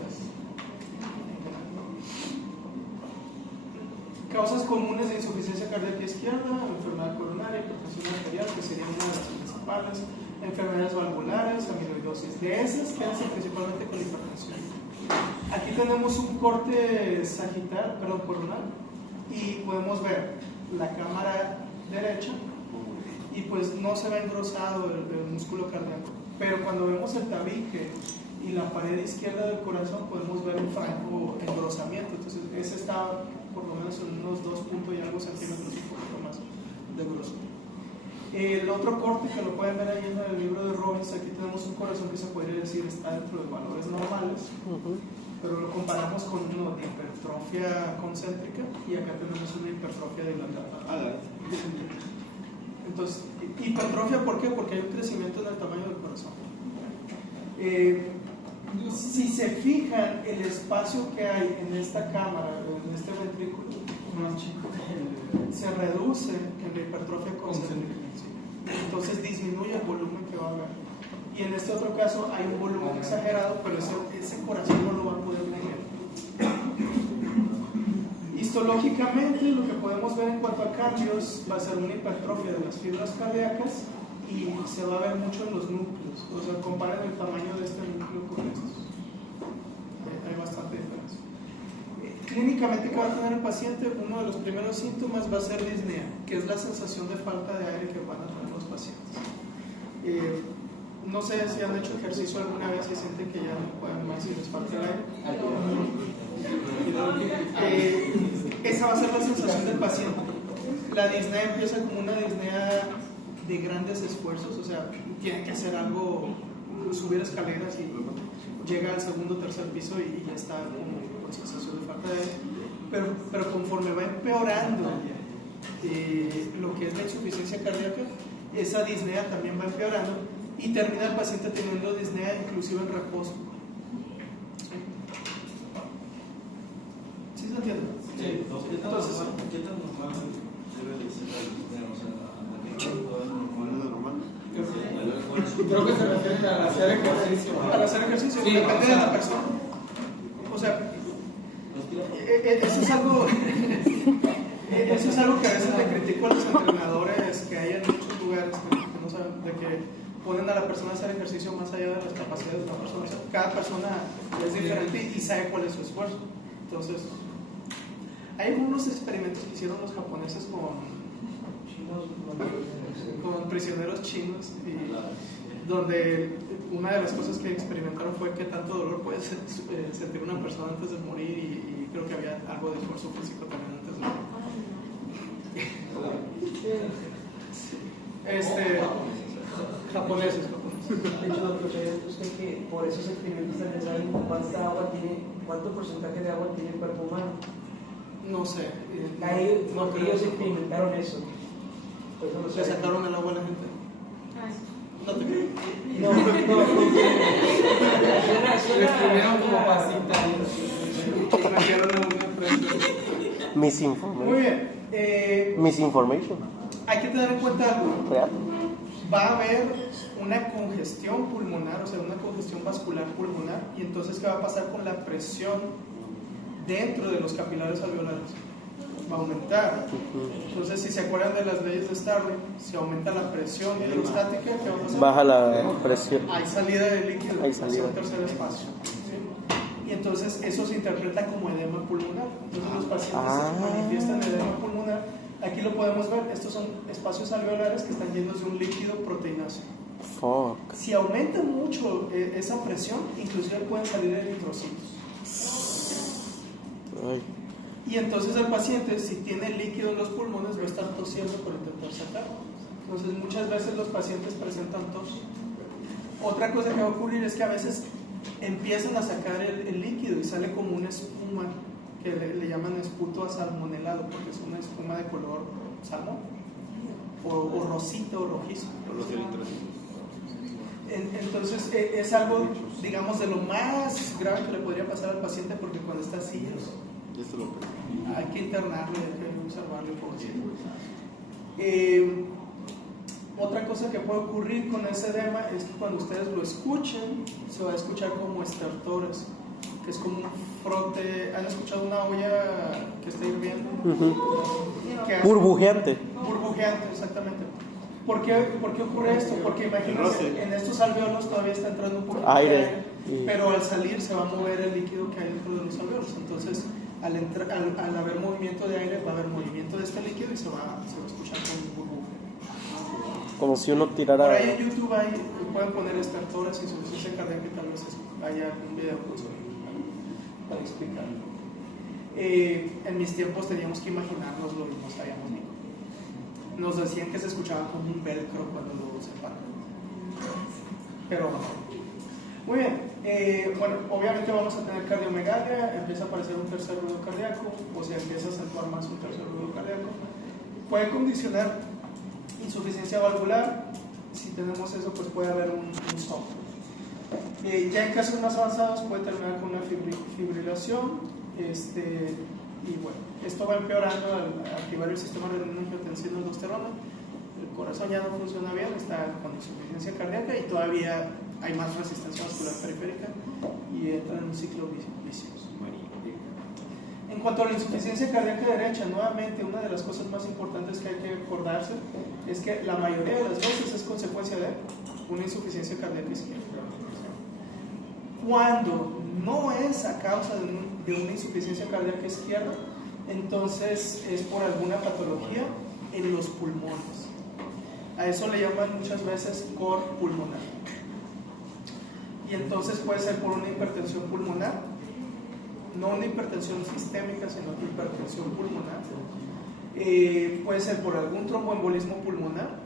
Causas comunes de insuficiencia cardíaca izquierda, enfermedad coronaria, hipertensión arterial, que sería una de las principales, enfermedades valvulares, amiloidosis. De esas quedan principalmente con hipertensión. Aquí tenemos un corte coronal y podemos ver la cámara derecha y pues no se ve engrosado el músculo cardíaco, pero cuando vemos el tabique y la pared izquierda del corazón podemos ver un franco engrosamiento. Entonces ese está por lo menos en unos 2 puntos y algo centímetros, un poquito más de grosor. El otro corte que lo pueden ver ahí en el libro de Robbins, aquí tenemos un corazón que se podría decir está dentro de valores normales, pero lo comparamos con uno de hipertrofia concéntrica y acá tenemos una hipertrofia dilatada. Entonces, hipertrofia, ¿por qué? Porque hay un crecimiento en el tamaño del corazón. Si se fijan el espacio que hay en esta cámara, en este ventrículo, se reduce en la hipertrofia concéntrica. Entonces disminuye el volumen que va a haber. Y en este otro caso hay un volumen exagerado, pero ese corazón no lo va a poder leer. Histológicamente, lo que podemos ver en cuanto a cambios va a ser una hipertrofia de las fibras cardíacas y se va a ver mucho en los núcleos. O sea, comparen el tamaño de este núcleo con estos. Hay bastante diferencia. Clínicamente, ¿qué va a tener el paciente? Uno de los primeros síntomas va a ser disnea, que es la sensación de falta de aire que van a tener los pacientes. No sé si han hecho ejercicio alguna vez y sienten que ya no pueden más y les falta el aire. Esa va a ser la sensación del paciente. La disnea empieza como una disnea de grandes esfuerzos, o sea, tiene que hacer algo, subir escaleras y llega al segundo o tercer piso y ya está con sensación de falta de aire. Pero conforme va empeorando lo que es la insuficiencia cardíaca, esa disnea también va empeorando y termina el paciente teniendo disnea inclusive en reposo. ¿Sí se entiende? Sí. Entonces, ¿Qué tan normal debe de ser la disnea? O sea, Creo que se refiere a hacer ejercicio. Para hacer ejercicio, Sí, depende o sea, de la persona. O sea, eso es algo que a veces le critico a los entrenadores que hay en muchos lugares que no saben, de que ponen a la persona a hacer ejercicio más allá de las capacidades de la persona. O sea, cada persona es diferente y sabe cuál es su esfuerzo. Entonces, hay algunos experimentos que hicieron los japoneses con prisioneros chinos donde una de las cosas que experimentaron fue qué tanto dolor puede sentir una persona antes de morir y creo que había algo de esfuerzo físico también antes de morir. Japoneses. De hecho, doctor, ¿sabe usted que por esos experimentos también saben cuánto porcentaje de agua tiene el cuerpo humano? No sé. No creo que ellos experimentaron eso. Pues no lo ¿Le sacaron el agua a la gente? No te creo. No. Le escribieron como pasita. Misinformation. Muy bien. Misinformation. Hay que tener en cuenta algo. Real. Va a haber una congestión pulmonar, o sea, una congestión vascular pulmonar, y entonces, ¿qué va a pasar con la presión dentro de los capilares alveolares? Va a aumentar. Entonces, si se acuerdan de las leyes de Starling, si aumenta la presión hidrostática, ¿qué va a pasar? Baja la presión. Hay salida de líquido Hay hacia salida. un tercer espacio. ¿Sí? Y entonces eso se interpreta como edema pulmonar. Entonces los pacientes manifiestan edema pulmonar. Aquí lo podemos ver, estos son espacios alveolares que están llenos de un líquido proteináceo. Fuck. Si aumenta mucho esa presión, inclusive pueden salir eritrocitos. Ay. Y entonces el paciente, si tiene líquido en los pulmones, va a estar tosiendo por intentar sacarlo. Entonces muchas veces los pacientes presentan tos. Otra cosa que va a ocurrir es que a veces empiezan a sacar el líquido y sale como una espuma que le llaman esputo asalmonelado, porque es una espuma de color salmón o rosita o rojizo. Entonces es algo, digamos, de lo más grave que le podría pasar al paciente, porque cuando está así hay que internarlo, hay que observarlo un poco así. Otra cosa que puede ocurrir con ese edema es que cuando ustedes lo escuchen, se va a escuchar como estertores, que es como un frote. ¿Han escuchado una olla que está hirviendo? Que hace- Burbujeante. Burbujeante, exactamente. ¿Por qué ocurre esto? Porque imagínense, en estos alveolos todavía está entrando un poco de Aire. pero al salir se va a mover el líquido que hay dentro de los alveolos. Entonces, al haber movimiento de aire, va a haber movimiento de este líquido y se va a escuchar como un burbujo. Como si uno Por tirara. ahí en YouTube pueden poner estertores, insuficiencia cardíaca, y tal vez haya un video con sonido para explicarlo. En mis tiempos teníamos que imaginárnoslo y no sabíamos ni cómo. Nos decían que se escuchaba como un velcro cuando lo separan. Pero muy bien. Bueno, obviamente vamos a tener cardiomegalia, empieza a aparecer un tercer ruido cardíaco, o sea, empieza a acentuar más un tercer ruido cardíaco. Puede condicionar insuficiencia valvular. Si tenemos eso, pues puede haber un stop. Ya en casos más avanzados puede terminar con una fibrilación. Y bueno, esto va empeorando al activar el sistema renina-angiotensina-aldosterona. El corazón ya no funciona bien, está con insuficiencia cardíaca y todavía hay más resistencia vascular periférica y entra en un ciclo vicioso. En cuanto a la insuficiencia cardíaca derecha, nuevamente una de las cosas más importantes que hay que acordarse es que la mayoría de las veces es consecuencia de una insuficiencia cardíaca izquierda. Cuando no es a causa de una insuficiencia cardíaca izquierda, entonces es por alguna patología en los pulmones. A eso le llaman muchas veces cor pulmonar. Y entonces puede ser por una hipertensión pulmonar, no una hipertensión sistémica, sino una hipertensión pulmonar. Puede ser por algún tromboembolismo pulmonar,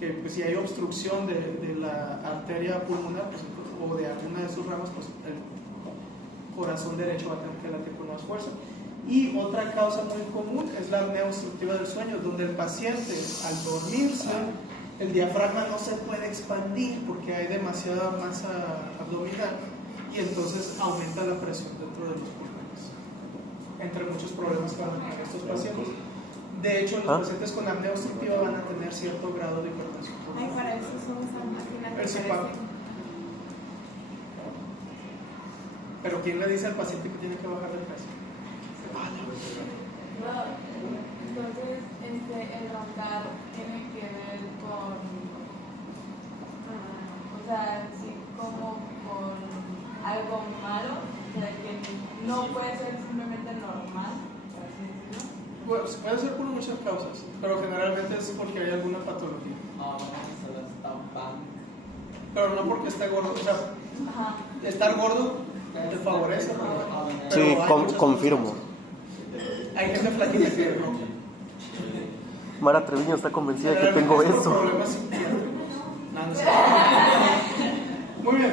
que pues, si hay obstrucción de la arteria pulmonar pues, o de alguna de sus ramas, pues el corazón derecho va a tener que latir con más fuerza. Y otra causa muy común es la apnea obstructiva del sueño, donde el paciente al dormirse, el diafragma no se puede expandir porque hay demasiada masa abdominal y entonces aumenta la presión dentro de los pulmones, entre muchos problemas que van a tener estos pacientes. De hecho, los pacientes con apnea obstructiva van a tener cierto grado de hipertensión. Ay, para eso son esas máquinas que El CPAP. parecen- Pero ¿quién le dice al paciente que tiene que bajar de peso? No, entonces el roncar tiene que ver con, o sea, sí, como con algo malo, o sea, que no puede ser simplemente normal, por así decirlo. Pues, puede ser por muchas causas, pero generalmente es porque hay alguna patología. Se las estampan. Pero no porque esté gordo, o sea, Ajá. estar gordo te favorece. Pero Sí, hay muchas confirmo. cosas. Hay gente flaquita que no. Mara Treviño está convencida de que tengo Generalmente es por eso. problemas psiquiátricos. No, no sé. Muy bien.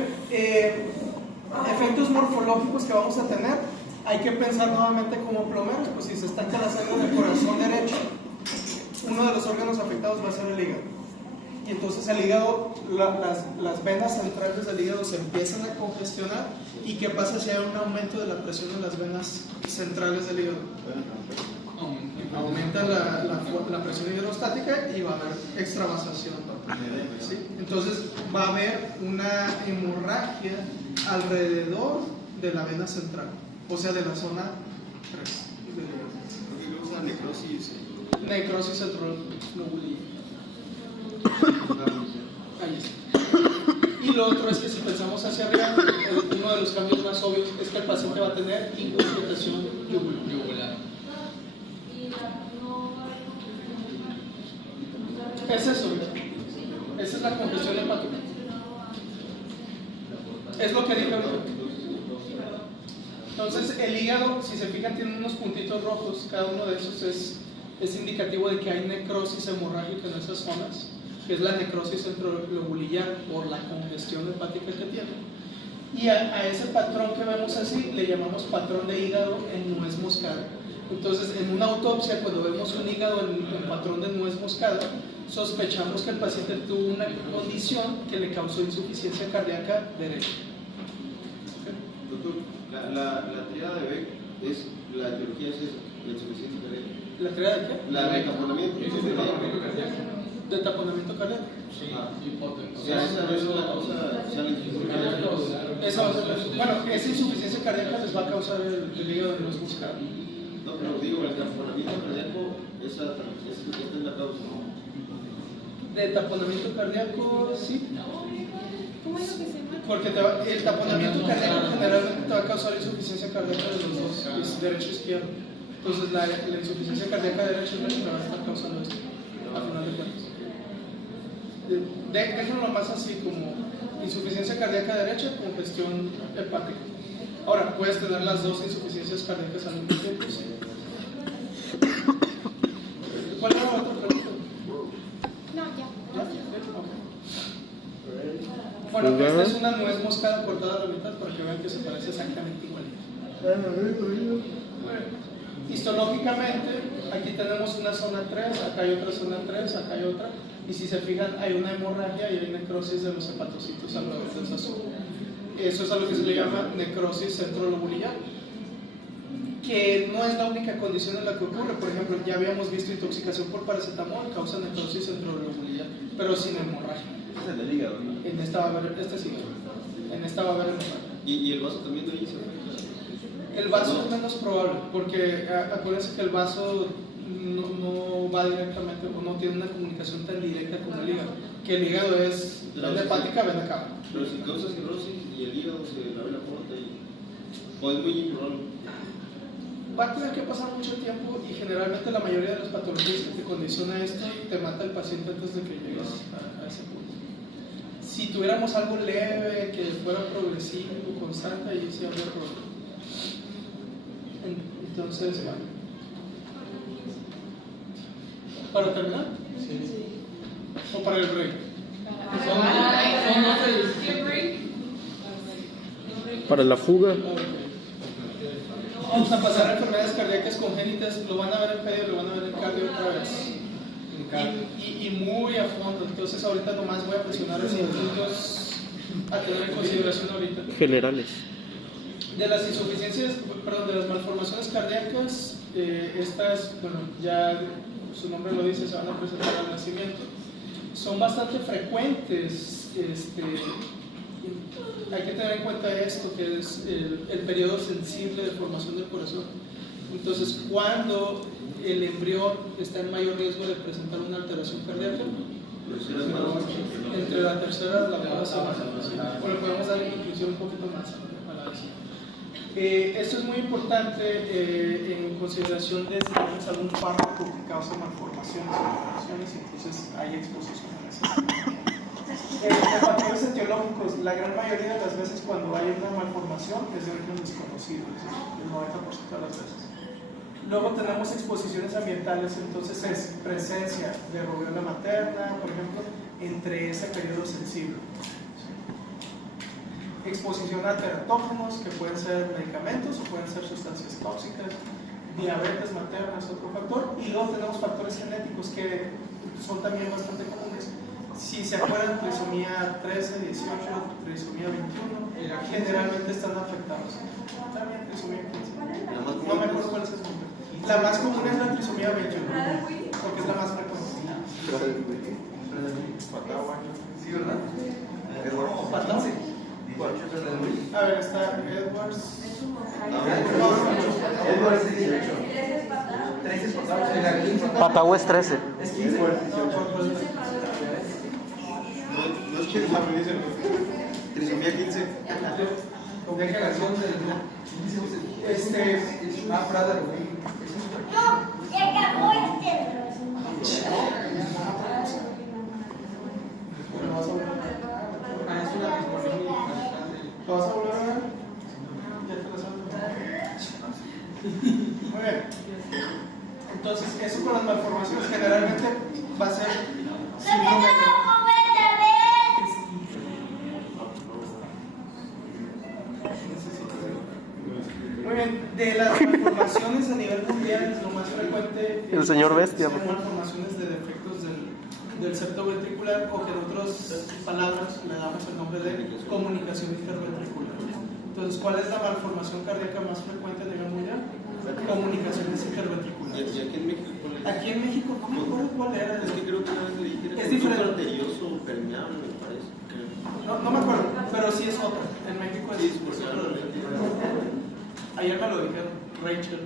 Efectos morfológicos que vamos a tener. Hay que pensar nuevamente como plomeros. Pues si se estanca la sangre del corazón derecho, uno de los órganos afectados va a ser el hígado. Y entonces el hígado, las venas centrales del hígado se empiezan a congestionar. ¿Y qué pasa si hay un aumento de la presión en las venas centrales del hígado? Aumenta la presión hidrostática y va a haber extravasación. ¿Sí? Entonces va a haber una hemorragia alrededor de la vena central, o sea, de la zona 3 del hígado. Porque luego es la necrosis. Necrosis centronubular. Ahí está. Y lo otro es que si pensamos hacia arriba, uno de los cambios más obvios es que el paciente va a tener incomputación yugular. Es eso. Esa es la congestión hepática. Es lo que dije ahorita. Entonces, el hígado, si se fijan, tiene unos puntitos rojos. Cada uno de esos es indicativo de que hay necrosis hemorrágica en esas zonas, que es la necrosis centrolobulillar por la congestión hepática que tiene. Y a ese patrón que vemos así le llamamos patrón de hígado en nuez moscada. Entonces, en una autopsia, cuando vemos un hígado en patrón de nuez moscada, sospechamos que el paciente tuvo una condición que le causó insuficiencia cardíaca derecha. Doctor, la triada de Beck es, la etiología es eso, la insuficiencia cardíaca. ¿La triada de qué? La de encaponamiento. de taponamiento cardíaco. O sea, esa no es una causa, o sea, la insuficiencia cardíaca. Esa insuficiencia cardíaca les va a causar el hígado no es buscado. No, pero digo, el taponamiento cardíaco, esa es la causa. De taponamiento cardíaco, sí. ¿Cómo es lo que se llama? Porque el taponamiento cardíaco generalmente te va a causar insuficiencia cardíaca de los dos, es derecho e izquierdo. Entonces la insuficiencia cardíaca derecha es la que va a estar causando esto, a final de cuentas. Déjenlo más así como insuficiencia cardíaca derecha, congestión hepática. Ahora, puedes tener las dos insuficiencias cardíacas al mismo tiempo. ¿Sí? ¿Cuál era la otra pregunta? No, ya. Bueno, esta es una nuez moscada cortada a la mitad para que vean que se parece exactamente igualito. Histológicamente, aquí tenemos una zona 3, acá hay otra zona 3, acá hay otra, y si se fijan hay una hemorragia y hay necrosis de los hepatocitos alrededor del sazón. Eso es a lo que se le llama necrosis centrolobular, que no es la única condición en la que ocurre. Por ejemplo, ya habíamos visto intoxicación por paracetamol, causa necrosis centrolobular, pero sin hemorragia. Es el del hígado, ¿no? En esta va a haber, en esta va a haber hemorragia. Y el vaso también de ahí se afecta. El vaso es menos probable, porque acuérdense que el vaso no va directamente o no tiene una comunicación tan directa con el hígado, que el hígado es vena hepática, vena cava. Pero si causa cirrosis y el hígado se la ve la puerta o es muy improbable. Va a tener que pasar mucho tiempo y generalmente la mayoría de las patologías que te condiciona esto te mata el paciente antes de que llegues a ese punto. Si tuviéramos algo leve, que fuera progresivo, constante, ahí sí habría problema. Entonces, bueno. ¿Para terminar? Sí. ¿O para el break? Para la fuga. Vamos a pasar a enfermedades cardíacas congénitas. Lo van a ver en pedio, lo van a ver en cardio otra vez. Y muy a fondo. Entonces ahorita nomás voy a presionar los puntos a tener en consideración ahorita. Generales. De las insuficiencias, perdón, de las malformaciones cardíacas, estas, bueno, ya su nombre lo dice, se van a presentar al nacimiento. Son bastante frecuentes. Hay que tener en cuenta esto, que es el periodo sensible de formación del corazón. Entonces, cuando el embrión está en mayor riesgo de presentar una alteración cardíaca, entre la tercera y la cuarta semana. Bueno, podemos dar inclusive un poquito más a la décima. Esto es muy importante en consideración de si tenemos algún fármaco que causa malformaciones o alteraciones, entonces hay exposición a esas. Los factores etiológicos, la gran mayoría de las veces cuando hay una malformación es de origen desconocido, el 90% de las veces. Luego tenemos exposiciones ambientales, entonces es presencia de rubiola materna, por ejemplo, entre ese periodo sensible. Exposición a teratógenos, que pueden ser medicamentos o pueden ser sustancias tóxicas, diabetes materna es otro factor, y luego tenemos factores genéticos que son también bastante comunes. Si se acuerdan, trisomía 13, 18, trisomía 21, generalmente están afectados. También trisomía 15. No me acuerdo cuál es el nombre. La más común es la trisomía 21, porque es la más frecuente. Sí, ¿verdad? ¿O Patao? A ver, está Edwards. Edwards es 18. 13 es Patao. Patao es 13. Es 15. No es que la dicen trisomía 15. ¿De generación Prada, ¿Lo vas a volver a ver? Ya te lo sabes. Muy bien. Entonces, eso con las malformaciones generalmente va a ser síndrome Muy bien, de las malformaciones a nivel mundial, lo más frecuente El señor bestia. son malformaciones de defectos del septo ventricular, o que en otras palabras le damos el nombre de comunicación interventricular. Entonces, ¿cuál es la malformación cardíaca más frecuente a nivel mundial? Comunicaciones interventriculares. ¿Y aquí en México? Aquí en México no me acuerdo cuál era. Es que creo que una vez le dije. Es diferente. arterioso permeable, me parece. No me acuerdo, pero sí es otra. En México es, Sí, es porque otra. Ayer me lo dijeron, Rachel,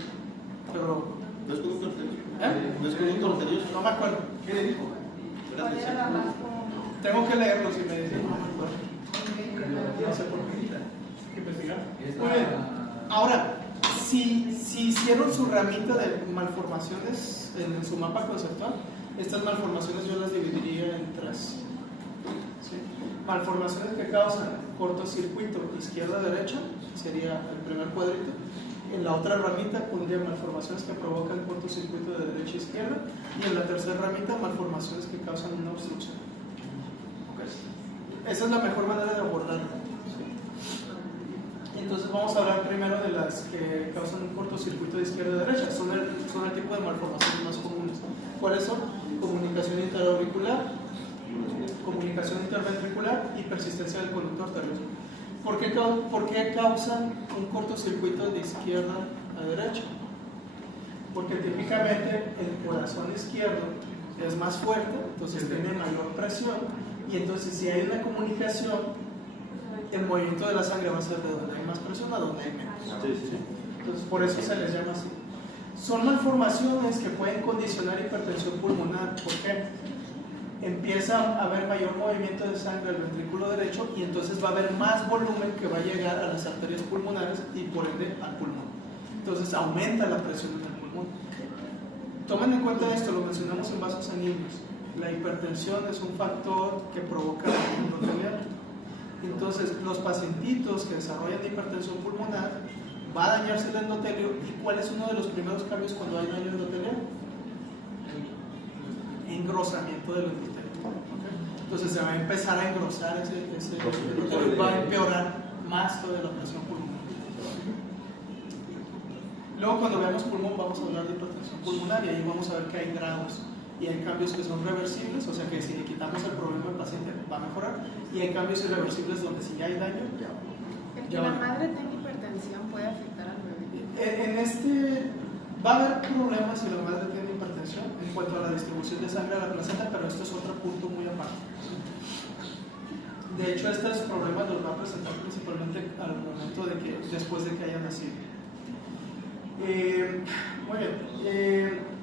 pero ¿No es conducto arterioso? ¿eh? ¿No es conducto arterioso? No me acuerdo. ¿Qué le dijo? ¿Cuál era la más común? Tengo que leerlo si me dicen, no me acuerdo. No sé por qué. Hay que investigar. Muy bien. Ahora, si hicieron su ramita de malformaciones en su mapa conceptual, estas malformaciones yo las dividiría en tres. ¿Sí? Malformaciones que causan cortocircuito izquierda-derecha, sería el primer cuadrito. En la otra ramita pondría malformaciones que provocan cortocircuito de derecha a izquierda. Y en la tercera ramita, malformaciones que causan una obstrucción. ¿Okay? Esa es la mejor manera de abordarlo. ¿Sí? Entonces vamos a hablar primero de las que causan un cortocircuito de izquierda a derecha. Son el tipo de malformaciones más comunes. ¿Cuáles son? Comunicación interauricular, comunicación interventricular y persistencia del conducto arterioso. ¿Por qué causan un cortocircuito de izquierda a derecha? Porque típicamente el corazón izquierdo es más fuerte, entonces tiene mayor presión, y entonces si hay una comunicación, el movimiento de la sangre va a ser de donde hay más presión a donde hay menos. Entonces por eso se les llama así. Son malformaciones que pueden condicionar hipertensión pulmonar. ¿Por qué? Empieza a haber mayor movimiento de sangre al ventrículo derecho y entonces va a haber más volumen que va a llegar a las arterias pulmonares y por ende al pulmón. Entonces aumenta la presión en el pulmón. Tomen en cuenta esto, lo mencionamos en vasos sanguíneos. La hipertensión es un factor que provoca endotelial. Entonces los pacientitos que desarrollan hipertensión pulmonar va a dañarse el endotelio. ¿Y cuál es uno de los primeros cambios cuando hay daño endotelial? Engrosamiento del endotelio. Entonces se va a empezar a engrosar ese endotelio y va a empeorar más toda la presión pulmonar. Luego cuando veamos pulmón vamos a hablar de hipertensión pulmonar y ahí vamos a ver que hay grados y hay cambios que son reversibles, o sea que si le quitamos el problema al paciente va a mejorar, y hay cambios irreversibles donde si ya hay daño ¿El que la madre tenga hipertensión puede afectar al bebé? en este va a haber problemas si la madre tiene hipertensión en cuanto a la distribución de sangre a la placenta, pero esto es otro punto muy aparte. De hecho, estos problemas los va a presentar principalmente al momento de que, después de que haya nacido. Muy bien.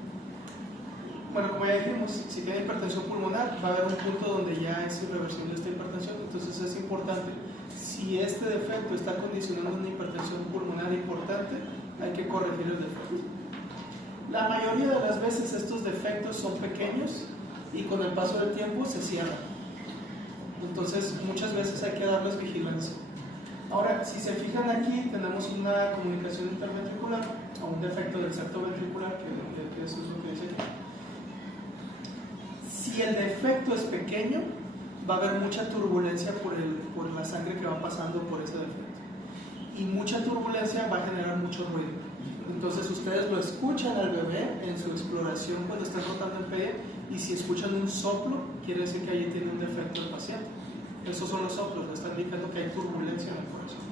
Bueno, como ya dijimos, si tiene hipertensión pulmonar, va a haber un punto donde ya es irreversible esta hipertensión, entonces es importante. Si este defecto está condicionando una hipertensión pulmonar importante, hay que corregir el defecto. La mayoría de las veces estos defectos son pequeños y con el paso del tiempo se cierran. Entonces muchas veces hay que darles vigilancia. Ahora, si se fijan aquí, tenemos una comunicación interventricular o un defecto del septo ventricular, que eso es lo que dice aquí. Si el defecto es pequeño, va a haber mucha turbulencia por la sangre que va pasando por ese defecto. Y mucha turbulencia va a generar mucho ruido. Entonces ustedes lo escuchan al bebé en su exploración cuando está rotando el pie, y si escuchan un soplo, quiere decir que allí tiene un defecto el paciente. Esos son los soplos, le están indicando que hay turbulencia en el corazón.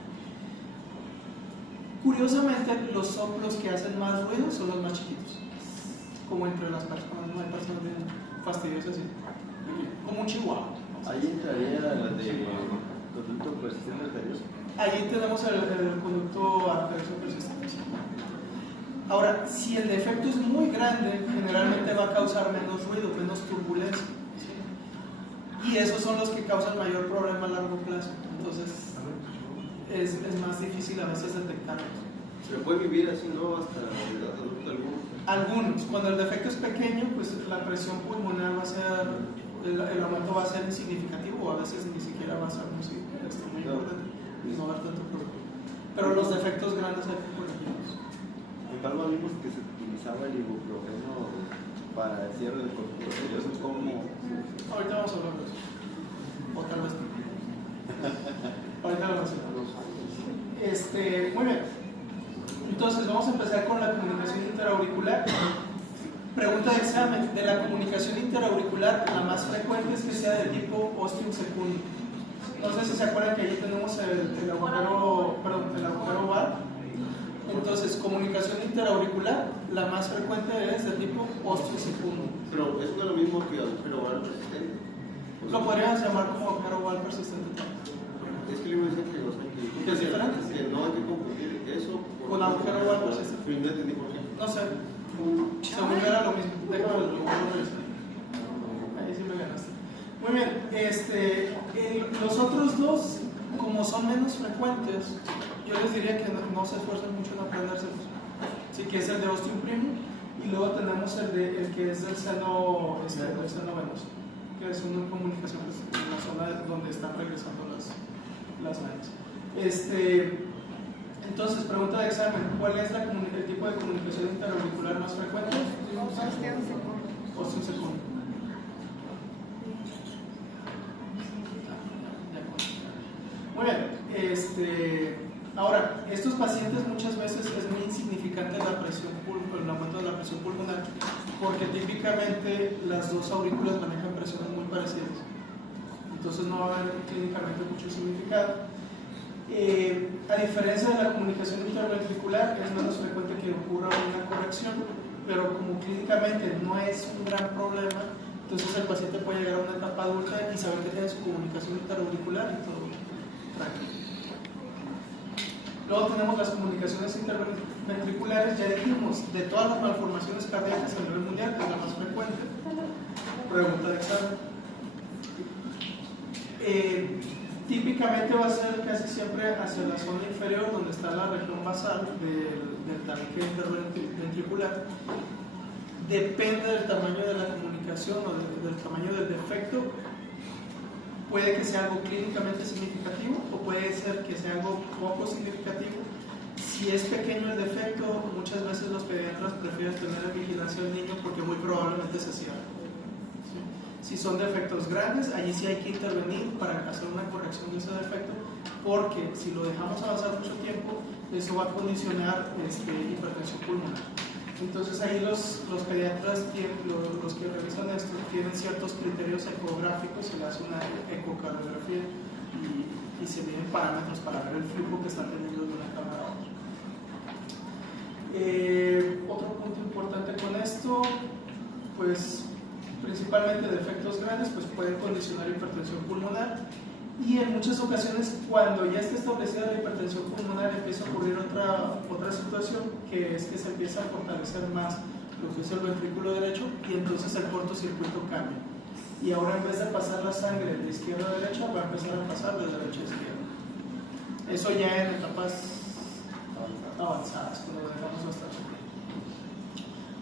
Curiosamente, los soplos que hacen más ruido son los más chiquitos. Como entre las personas, no hay personas bien fastidiosas, como un chihuahua. Ahí entraría la de conducto persistente arterioso. Ahí tenemos el conducto arterioso persistente. Ahora, si el defecto es muy grande, generalmente va a causar menos ruido, menos turbulencia. Y esos son los que causan mayor problema a largo plazo. Entonces, es más difícil a veces detectarlos. Se puede vivir así, ¿no? Hasta la edad adulta Algunos. Cuando el defecto es pequeño, pues la presión pulmonar va a ser, el aumento va a ser insignificativo, o a veces ni siquiera va a ser muy importante y no va a haber tanto problema. Pero los defectos grandes hay que corregirlos. En Palma vimos que se utilizaba el ibuprofeno para el cierre del conducto arterioso. ¿Cómo? Ahorita vamos a hablar de eso. O tal vez no. Ahorita lo mencionamos. Muy bien. Entonces vamos a empezar con la comunicación interauricular. Pregunta de examen. De la comunicación interauricular, la más frecuente es que sea de tipo ostium secundum. No sé si se acuerdan que ahí tenemos el agujero oval. Entonces, comunicación interauricular, la más frecuente es de tipo osteocefalo. Pero eso no es lo mismo que agujero oval persistente. Lo podríamos llamar como agujero oval persistente. Es que le iba a decir que, o sea, ¿Que es diferente? que no hay que confundir eso Con agujero oval persistente. Pero no entendí por qué. No sé, según yo era lo mismo. Déjame lo revisar. Ahí sí me ganaste. Muy bien, los otros dos, como son menos frecuentes, yo les diría que no se esfuercen mucho en aprendérselos. Sí, que es el de ostium primum, y luego tenemos el que es del seno venoso, que es una comunicación pues, en la zona donde están regresando las venas. Entonces, pregunta de examen: ¿cuál es el tipo de comunicación interauricular más frecuente? Ostium secundum. Muy bien, ahora, estos pacientes muchas veces es muy insignificante el aumento de la presión pulmonar, porque típicamente las dos aurículas manejan presiones muy parecidas, entonces no va a haber clínicamente mucho significado. A diferencia de la comunicación interventricular, es menos frecuente que ocurra una corrección, pero como clínicamente no es un gran problema, entonces el paciente puede llegar a una etapa adulta y saber que tiene su comunicación interauricular y todo tranquilo. Luego tenemos las comunicaciones interventriculares, ya dijimos, de todas las malformaciones cardíacas a nivel mundial, que es la más frecuente. Pregunta de examen. Típicamente va a ser casi siempre hacia la zona inferior, donde está la región basal del tabique interventricular. Depende del tamaño de la comunicación o del tamaño del defecto. Puede que sea algo clínicamente significativo o puede ser que sea algo poco significativo. Si es pequeño el defecto, muchas veces los pediatras prefieren tener en vigilancia al niño porque muy probablemente se cierra. ¿Sí? Si son defectos grandes, allí sí hay que intervenir para hacer una corrección de ese defecto, porque si lo dejamos avanzar mucho tiempo, eso va a condicionar hipertensión pulmonar. Entonces ahí los pediatras, los que revisan esto, tienen ciertos criterios ecográficos, se le hace una ecocardiografía y se miden parámetros para ver el flujo que está teniendo de una cámara a otra. Otro punto importante con esto, pues principalmente defectos grandes, pues pueden condicionar hipertensión pulmonar. Y en muchas ocasiones, cuando ya está establecida la hipertensión pulmonar, empieza a ocurrir otra situación, que es que se empieza a fortalecer más lo que es el ventrículo derecho, y entonces el cortocircuito cambia. Y ahora, en vez de pasar la sangre de izquierda a derecha, va a empezar a pasar de derecha a izquierda. Eso ya en etapas avanzadas, cuando dejamos bastante.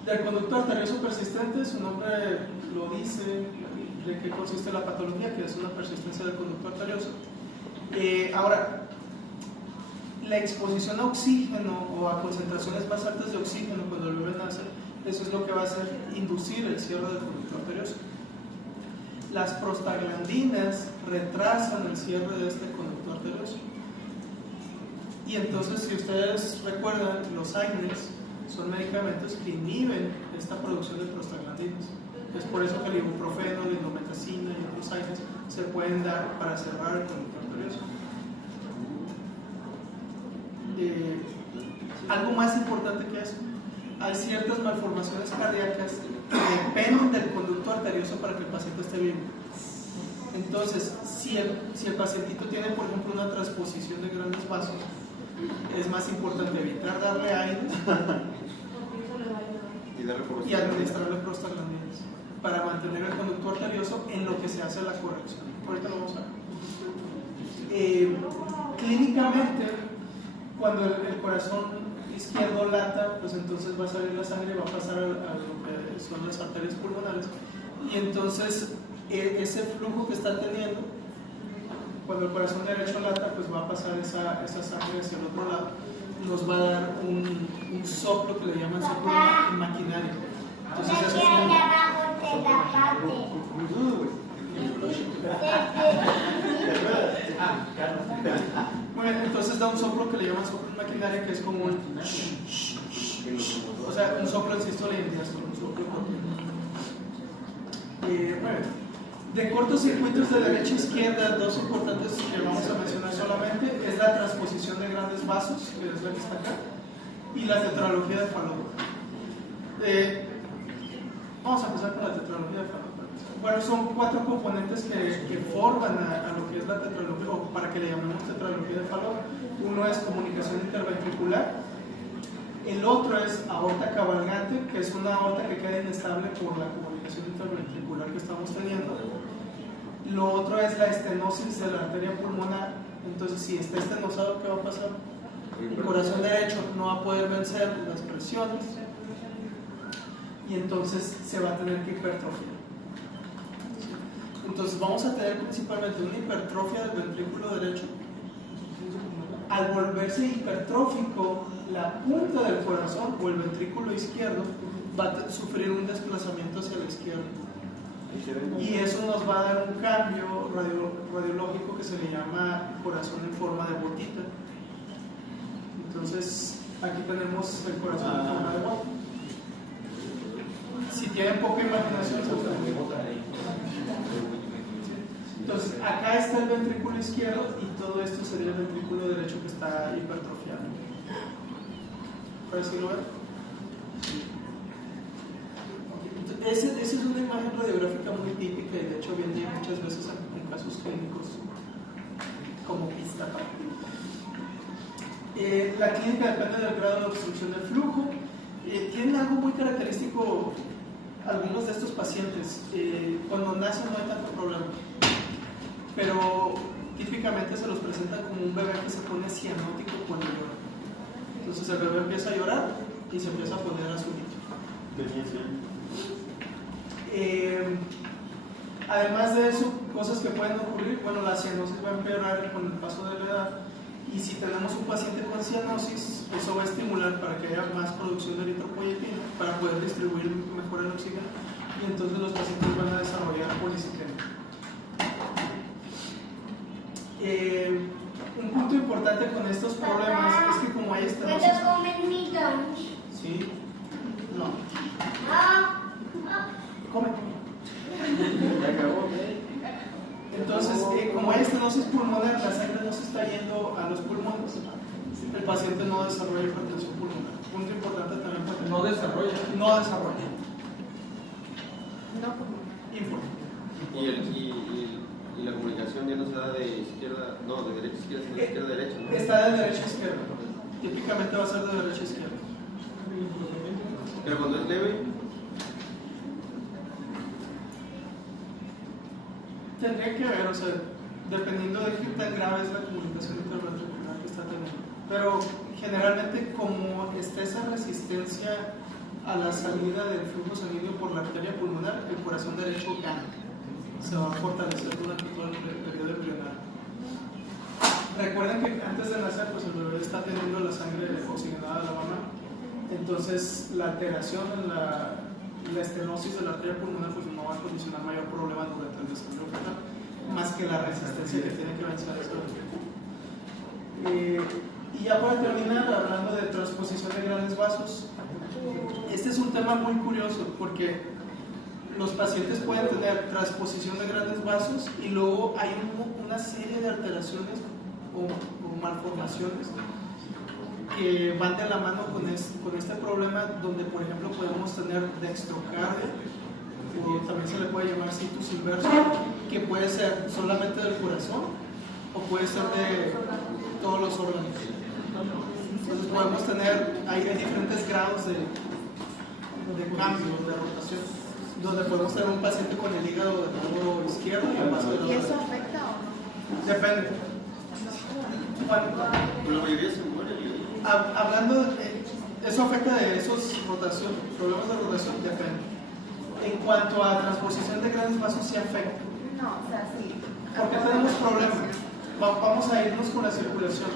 Del conducto arterioso persistente, su nombre lo dice, de qué consiste la patología, que es una persistencia del conducto arterioso. Ahora, la exposición a oxígeno o a concentraciones más altas de oxígeno cuando el bebé nace, eso es lo que va a hacer inducir el cierre del conducto arterioso. Las prostaglandinas retrasan el cierre de este conducto arterioso. Y entonces, si ustedes recuerdan, los AINES son medicamentos que inhiben esta producción de prostaglandinas. Es por eso que el ibuprofeno, la indometacina y otros AINES se pueden dar para cerrar el conducto arterioso. Algo más importante que eso, hay ciertas malformaciones cardíacas que dependen del conducto arterioso para que el paciente esté vivo. Entonces, si el pacientito tiene, por ejemplo, una transposición de grandes vasos, es más importante evitar darle aire y administrarle prostaglandinas para mantener el conducto arterioso en lo que se hace la corrección. Ahorita lo vamos a ver. Clínicamente, cuando el corazón izquierdo lata, pues entonces va a salir la sangre y va a pasar a lo que son las arterias pulmonares, y entonces ese flujo que está teniendo, cuando el corazón derecho lata, pues va a pasar esa sangre hacia el otro lado, nos va a dar un soplo que le llaman soplo maquinario. Entonces eso es muy bien, entonces da un soplo que le llaman soplo maquinario, que es como un o sea, un soplo en sístole y en diástole, un soplo. Bueno, de cortocircuitos de derecha a izquierda, dos importantes que vamos a mencionar solamente es la transposición de grandes vasos, que es la que está acá, y la tetralogía de Fallot. Vamos a empezar con la tetralogía de Fallot. Bueno, son 4 componentes que forman a lo que es la tetralogía, o para que le llamemos tetralogía de Fallot. Uno es comunicación interventricular, el otro es aorta cabalgante, que es una aorta que queda inestable por la comunicación interventricular que estamos teniendo. Lo otro es la estenosis de la arteria pulmonar. Entonces, si está estenosado, ¿qué va a pasar? El corazón derecho no va a poder vencer las presiones y entonces se va a tener que hipertrofiar. Entonces vamos a tener principalmente una hipertrofia del ventrículo derecho. Al volverse hipertrófico, la punta del corazón o el ventrículo izquierdo va a sufrir un desplazamiento hacia la izquierda. Y eso nos va a dar un cambio radiológico que se le llama corazón en forma de botita. Entonces, aquí tenemos el corazón en forma de bota. Si tienen poca imaginación, se usa. Entonces, acá está el ventrículo izquierdo y todo esto sería el ventrículo derecho que está hipertrofiado. ¿Para si lo ven? Esa es una imagen radiográfica muy típica y de hecho viene muchas veces en casos clínicos como pista para la clínica depende del grado de obstrucción del flujo. Tienen algo muy característico algunos de estos pacientes. Cuando nacen no hay tanto problema, pero típicamente se los presenta como un bebé que se pone cianótico cuando llora. Entonces el bebé empieza a llorar y se empieza a poner azulito. Además de eso, cosas que pueden ocurrir, bueno, la cianosis va a empeorar con el paso de la edad, y si tenemos un paciente con cianosis, eso va a estimular para que haya más producción de eritropoyetina para poder distribuir mejor el oxígeno, y entonces los pacientes van a desarrollar policiclemia. Un punto importante con estos problemas es que como hay estenosis... ¿Puedo comer mi lunch? ¿Sí? No. Come. Entonces, como hay estenosis pulmonar, la sangre no se está yendo a los pulmones, el paciente no desarrolla hipertensión pulmonar. Punto importante también para tener. No desarrolla. No desarrolla. No. Importante. Y la comunicación ya no se da de izquierda, no, de derecha a izquierda, sino de izquierda a derecha, ¿no? Está de derecha a izquierda. Típicamente va a ser de derecha a izquierda. Pero cuando es leve, tendría que ver, o sea, dependiendo de qué tan grave es la comunicación interventricular que está teniendo. Pero generalmente, como está esa resistencia a la salida del flujo sanguíneo por la arteria pulmonar, el corazón derecho gana. Se va a fortalecer durante todo el periodo embrionario. Recuerden que antes de nacer, pues el bebé está teniendo la sangre oxigenada de la mamá. Entonces, la alteración en la estenosis de la arteria pulmonar pues no va a condicionar mayor problema durante el desarrollo fetal, más que la resistencia que tiene que vencer esa y ya para terminar, hablando de transposición de grandes vasos, este es un tema muy curioso porque los pacientes pueden tener transposición de grandes vasos y luego hay una serie de alteraciones o malformaciones que van de la mano con este problema, donde por ejemplo podemos tener dextrocardia, o también se le puede llamar situs inverso, que puede ser solamente del corazón o puede ser de todos los órganos. Entonces podemos tener, hay diferentes grados de cambio, de rotación, donde podemos tener un paciente con el hígado del lado izquierdo y el vaso del lado ¿Y eso derecho. afecta o no? Depende. Bueno, pero la mayoría se muere. hablando de eso, afecta de esos problemas de rotación, depende. En cuanto a transposición de grandes vasos, sí afecta. No, o sea, sí. ¿Por qué tenemos problemas? Vamos a irnos con la circulación.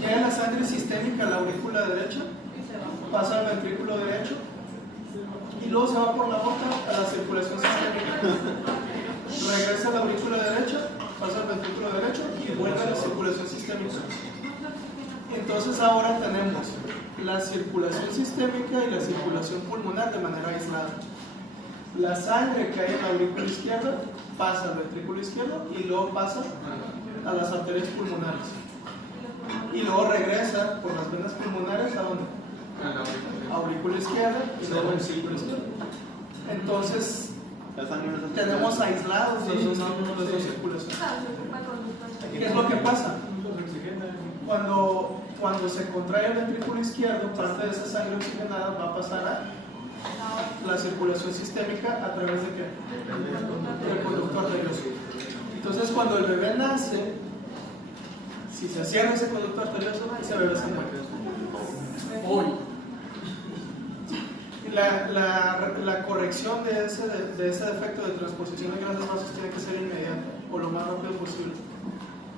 Llega la sangre sistémica a la aurícula derecha, pasa al ventrículo derecho y luego se va por la boca a la circulación sistémica. Regresa a la aurícula derecha, pasa al ventrículo derecho y vuelve a la circulación sistémica. Entonces ahora tenemos la circulación sistémica y la circulación pulmonar de manera aislada. La sangre que hay en la aurícula izquierda pasa al ventrículo izquierdo y luego pasa a las arterias pulmonares. Y luego regresa por las venas pulmonares ¿a dónde? ventrícula izquierda y luego ventrícula izquierda. Entonces, La sangre no está tenemos aislados las dos circulaciones. ¿Qué es lo que pasa? Cuando se contrae el ventrículo izquierdo, parte de esa sangre oxigenada va a pasar a la circulación sistémica a través de qué? Del conducto arterioso. Entonces, cuando el bebé nace, si se cierra ese conducto arterioso, ese bebé se muere. Hoy. La corrección de ese defecto de transposición de grandes vasos tiene que ser inmediata o lo más rápido posible.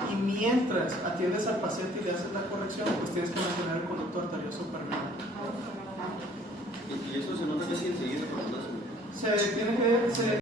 Y mientras atiendes al paciente y le haces la corrección, pues tienes que mantener el conducto arterioso permeable. Y eso se nota casi enseguida cuando nace. Se tiene que